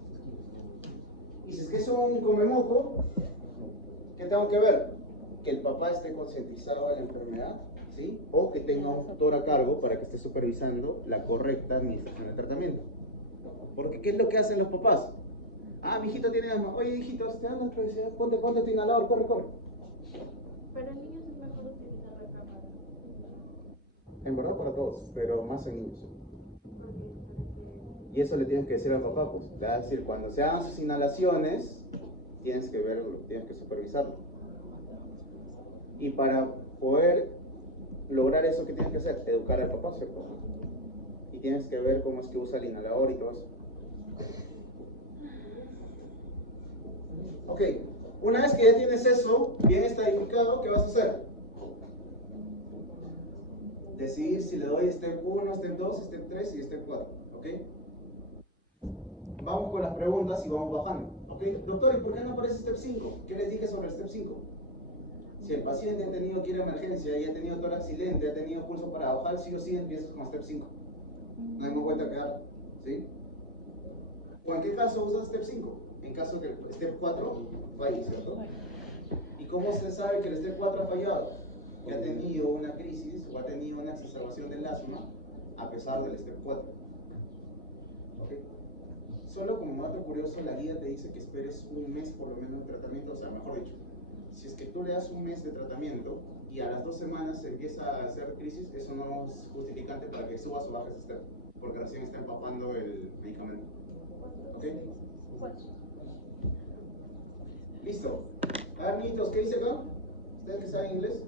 y si es que es un comemoco, ¿qué tengo que ver? Que el papá esté concientizado de la enfermedad, ¿sí? O que tenga un tutor a cargo para que esté supervisando la correcta administración del tratamiento. Porque ¿qué es lo que hacen los papás? Ah, mi hijito tiene asma. Oye, hijito, te dan la presión, ponte tu inhalador, corre, corre. Pero en niños es mejor utilizar la cámara. En verdad para todos, pero más en niños. Porque Y eso le tienes que decir al papá, pues. Le vas a decir, cuando se hagan sus inhalaciones, tienes que verlo, tienes que supervisarlo. Y para poder lograr eso, ¿qué tienes que hacer? Educar al papá, ¿cierto? Y tienes que ver cómo es que usa el inhalador y todo eso. Ok, una vez que ya tienes eso bien estadificado, ¿qué vas a hacer? Decidir si le doy step 1, step 2, step 3 y step 4, ¿ok? Vamos con las preguntas y vamos bajando, ¿ok? Doctor, ¿y por qué no aparece step 5? ¿Qué les dije sobre el step 5? Si el paciente ha tenido que ir a emergencia y ha tenido tórax silente, ha tenido pulso para bajar, sí o sí empiezas con step 5. No hay más vuelta que dar, ¿sí? ¿O en qué caso usas step 5? En caso que el step 4 falle, ¿cierto? ¿Y cómo se sabe que el step 4 ha fallado? Que ha tenido una crisis o ha tenido una exacerbación del asma a pesar del step 4. ¿Ok? Solo como dato curioso, la guía te dice que esperes un mes por lo menos de tratamiento, o sea, mejor dicho, si es que tú le das un mes de tratamiento y a las 2 semanas empieza a hacer crisis, eso no es justificante para que subas o bajes step, porque recién está empapando el medicamento. ¿Ok? Listo. A ver, niñitos, ¿qué dice acá? ¿Ustedes que saben inglés?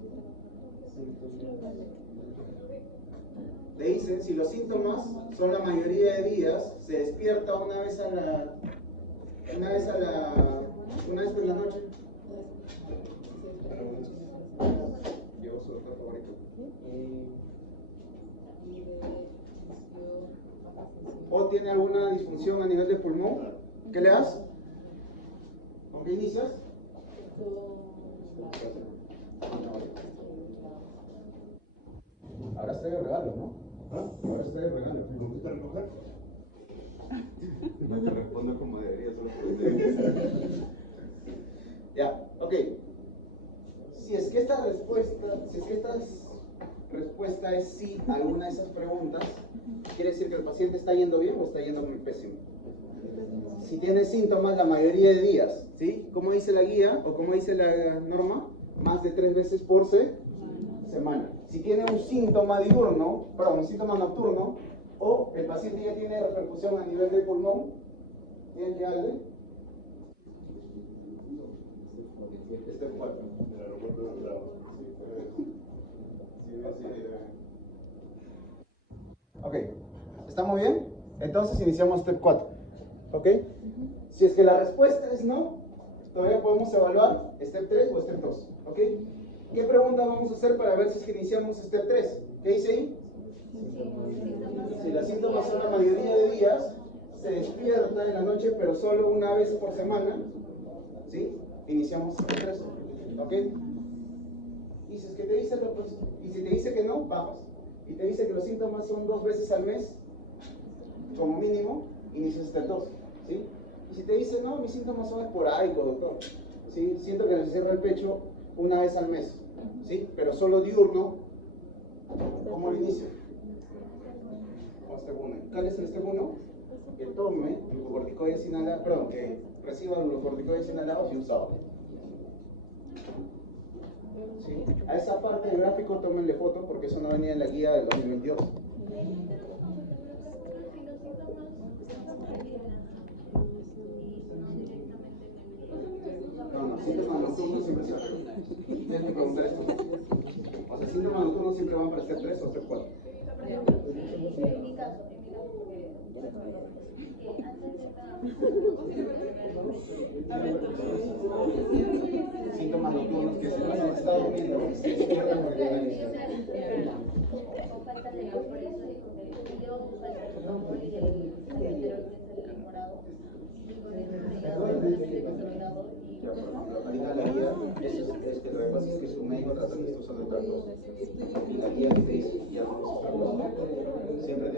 Le dicen, si los síntomas son la mayoría de días, se despierta una vez por la noche. Llevo su doctor favorito. O tiene alguna disfunción a nivel de pulmón, ¿qué le das? ¿Con qué inicias? Ahora estoy de regalo, ¿no? ¿Ah? Ahora estoy de regalo. ¿Me gusta recoger? No te respondo como debería, solo por Ya, ok. Si es que esta respuesta es sí a alguna de esas preguntas, quiere decir que el paciente está yendo bien o está yendo muy pésimo. Si tiene síntomas la mayoría de días, ¿sí? Como dice la guía o como dice la norma, más de 3 veces por semana. Si tiene un síntoma diurno, perdón, un síntoma nocturno, o el paciente ya tiene repercusión a nivel del pulmón, ¿tiene que darle? Este 4. Ok, ¿estamos bien? Entonces iniciamos step 4. ¿Ok? Si es que la respuesta es no, todavía podemos evaluar step 3 o step 2. ¿Ok? ¿Qué pregunta vamos a hacer para ver si es que iniciamos step 3? ¿Qué dice ahí? Si los síntomas son la mayoría de días, se despierta en la noche, pero solo una vez por semana, ¿sí? Iniciamos step 3. ¿Ok? Y si es que te dice y si te dice que no, bajas. Y te dice que los síntomas son 2 veces al mes, como mínimo, inicias step 2. ¿Sí? Y si te dice no, mis síntomas son esporádicos, doctor. ¿Sí? Siento que me cierra el pecho una vez al mes. ¿Sí? Pero solo diurno, ¿cómo lo inicio? Con step 1. ¿Cuál es el step 1? Que tome glucocorticoides inhalados, perdón, que reciba glucocorticoides inhalados y usados. ¿Sí? A esa parte del gráfico tómenle foto porque eso no venía en la guía del 2022. No, síntomas nocturnos siempre se van. Tienes que preguntar esto. O sea, síntomas nocturnos siempre van para step 3 o step 4. En mi caso, Síntomas nocturnos que si el paciente está durmiendo, se despiertan porque tienen con falta de luz, por eso dijo que yo falta de luz y el morado. Y con el consolidador y la guía es que lo que pasa es que su médico tratamiento son de datos y la guía que te dice ya no es otra cosa. Siempre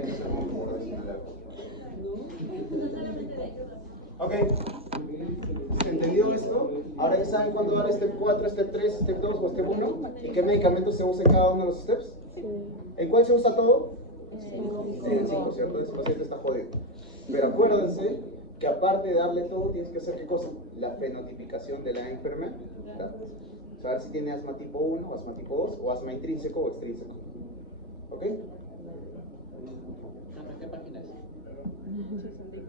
¿Se entendió esto? Ahora ya saben cuándo dar step 4, step 3, step 2 o step 1 y qué medicamentos se usa en cada uno de los steps. ¿En cuál se usa todo? En el 5, ¿cierto? Ese paciente está jodido. Pero acuérdense que aparte de darle todo, tienes que hacer ¿qué cosa? La fenotipicación de la enfermedad. Saber si tiene asma tipo 1, o asma tipo 2, o asma intrínseco o extrínseco. ¿Ok? ¿Qué página es? 64.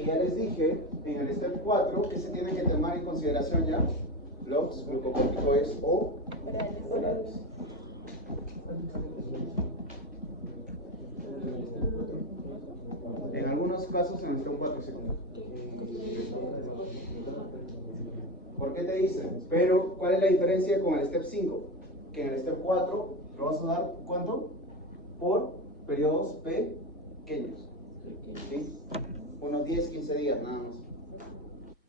Y ya les dije en el step 4 que se tienen que tomar en consideración ya los glucocorticoides o orales. En algunos casos en el step 4 sí. ¿Por qué te dicen? Pero, ¿cuál es la diferencia con el step 5? Que en el step 4 lo vas a dar, ¿cuánto? Por periodos pequeños. ¿Sí? Unos 10, 15 días nada más.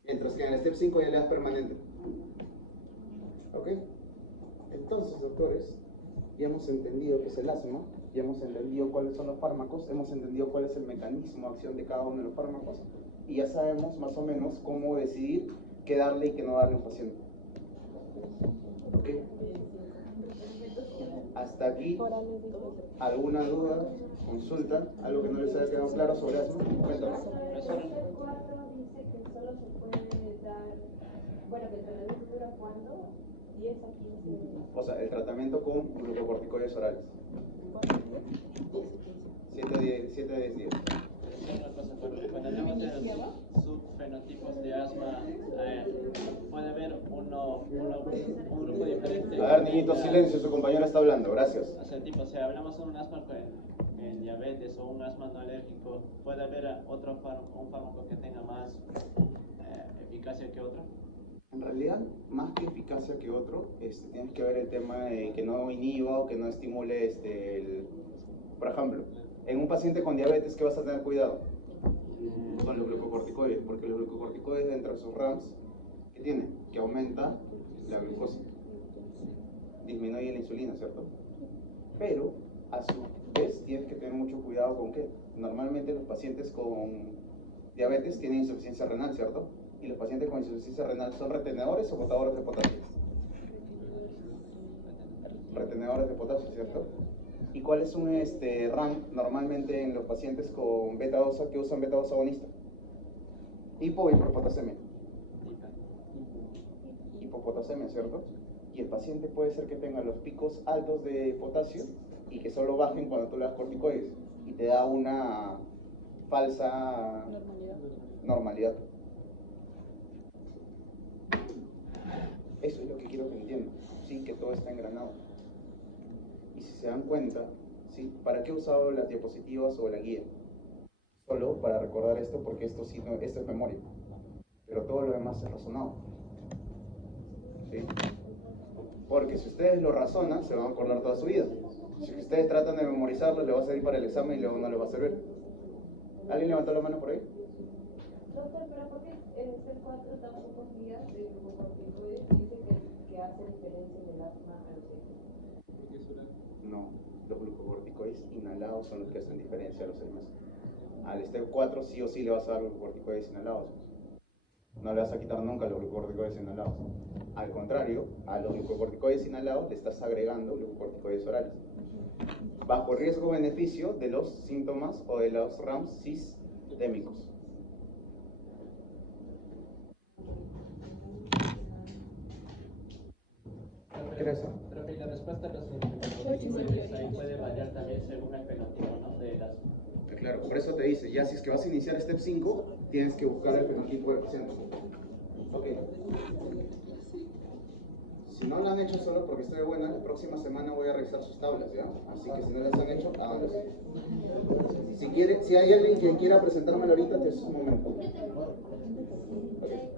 Mientras que en el step 5 ya le das permanente. ¿Ok? Entonces, doctores, ya hemos entendido qué es el asma, ya hemos entendido cuáles son los fármacos, hemos entendido cuál es el mecanismo de acción de cada uno de los fármacos y ya sabemos más o menos cómo decidir qué darle y qué no darle a un paciente. ¿Ok? Hasta aquí, ¿alguna duda? ¿Consulta? ¿Algo que no les haya quedado claro sobre asma? Cuéntame. El 4 dice que solo se puede dar, bueno, que el tratamiento dura cuando 10 a 15 días. O sea, el tratamiento con glucocorticoides orales. 7 a 10 días. Cuando hablamos de los subfenotipos de asma, puede haber un grupo diferente. A ver, niñitos, silencio, su compañera está hablando, gracias. O sea, hablamos de un asma en diabetes o un asma no alérgico, ¿puede haber un fármaco que tenga más eficacia que otro? En realidad, más que eficacia que otro, tienes que ver el tema de que no inhiba o que no estimule, por ejemplo, en un paciente con diabetes, ¿qué vas a tener cuidado? Con los glucocorticoides, porque los glucocorticoides dentro de sus RAMs, ¿qué tienen? Que aumenta la glucosa, disminuye la insulina, ¿cierto? Pero, a su vez, tienes que tener mucho cuidado con qué. Normalmente los pacientes con diabetes tienen insuficiencia renal, ¿cierto? Y los pacientes con insuficiencia renal son retenedores o botadores de potasio. Retenedores de potasio, ¿cierto? ¿Y cuál es un RAM normalmente en los pacientes con beta 2 que usan beta 2 agonista? Hipo y hiperpotasemia. Hipopotasemia, ¿cierto? Y el paciente puede ser que tenga los picos altos de potasio y que solo bajen cuando tú le das corticoides y te da una falsa normalidad. Eso es lo que quiero que entiendan, ¿sí? Que todo está engranado. Y si se dan cuenta, ¿sí? ¿Para qué he usado las diapositivas o la guía? Solo para recordar esto, porque esto sí, esto es memoria. Pero todo lo demás es razonado. ¿Sí? Porque si ustedes lo razonan, se van a acordar toda su vida. Si ustedes tratan de memorizarlo, le va a servir para el examen y luego no le va a servir. ¿Alguien levantó la mano por ahí? Doctor, pero ¿por qué en este 4 tan pocos días de glucocorticoides dice que hace diferencia en el asma a los hijos? No, los glucocorticoides inhalados son los que hacen diferencia a los 6 meses. Al step 4 sí o sí le vas a dar glucocorticoides inhalados. No le vas a quitar nunca los glucocorticoides inhalados. Al contrario, a los glucocorticoides inhalados le estás agregando glucocorticoides orales. Bajo riesgo-beneficio de los síntomas o de los RAMs sistémicos. ¿Qué era eso? Creo que la respuesta a los glucocorticoides ahí puede variar también según el fenotipo, ¿no? De las... Claro, por eso te dice, ya si es que vas a iniciar step 5, tienes que buscar el fenotipo del paciente. Ok. Si no lo han hecho solo porque estoy buena, la próxima semana voy a revisar sus tablas, ¿ya? Así que si no las han hecho, háganlo. Si hay alguien que quiera presentármelo ahorita, te es un momento. Okay.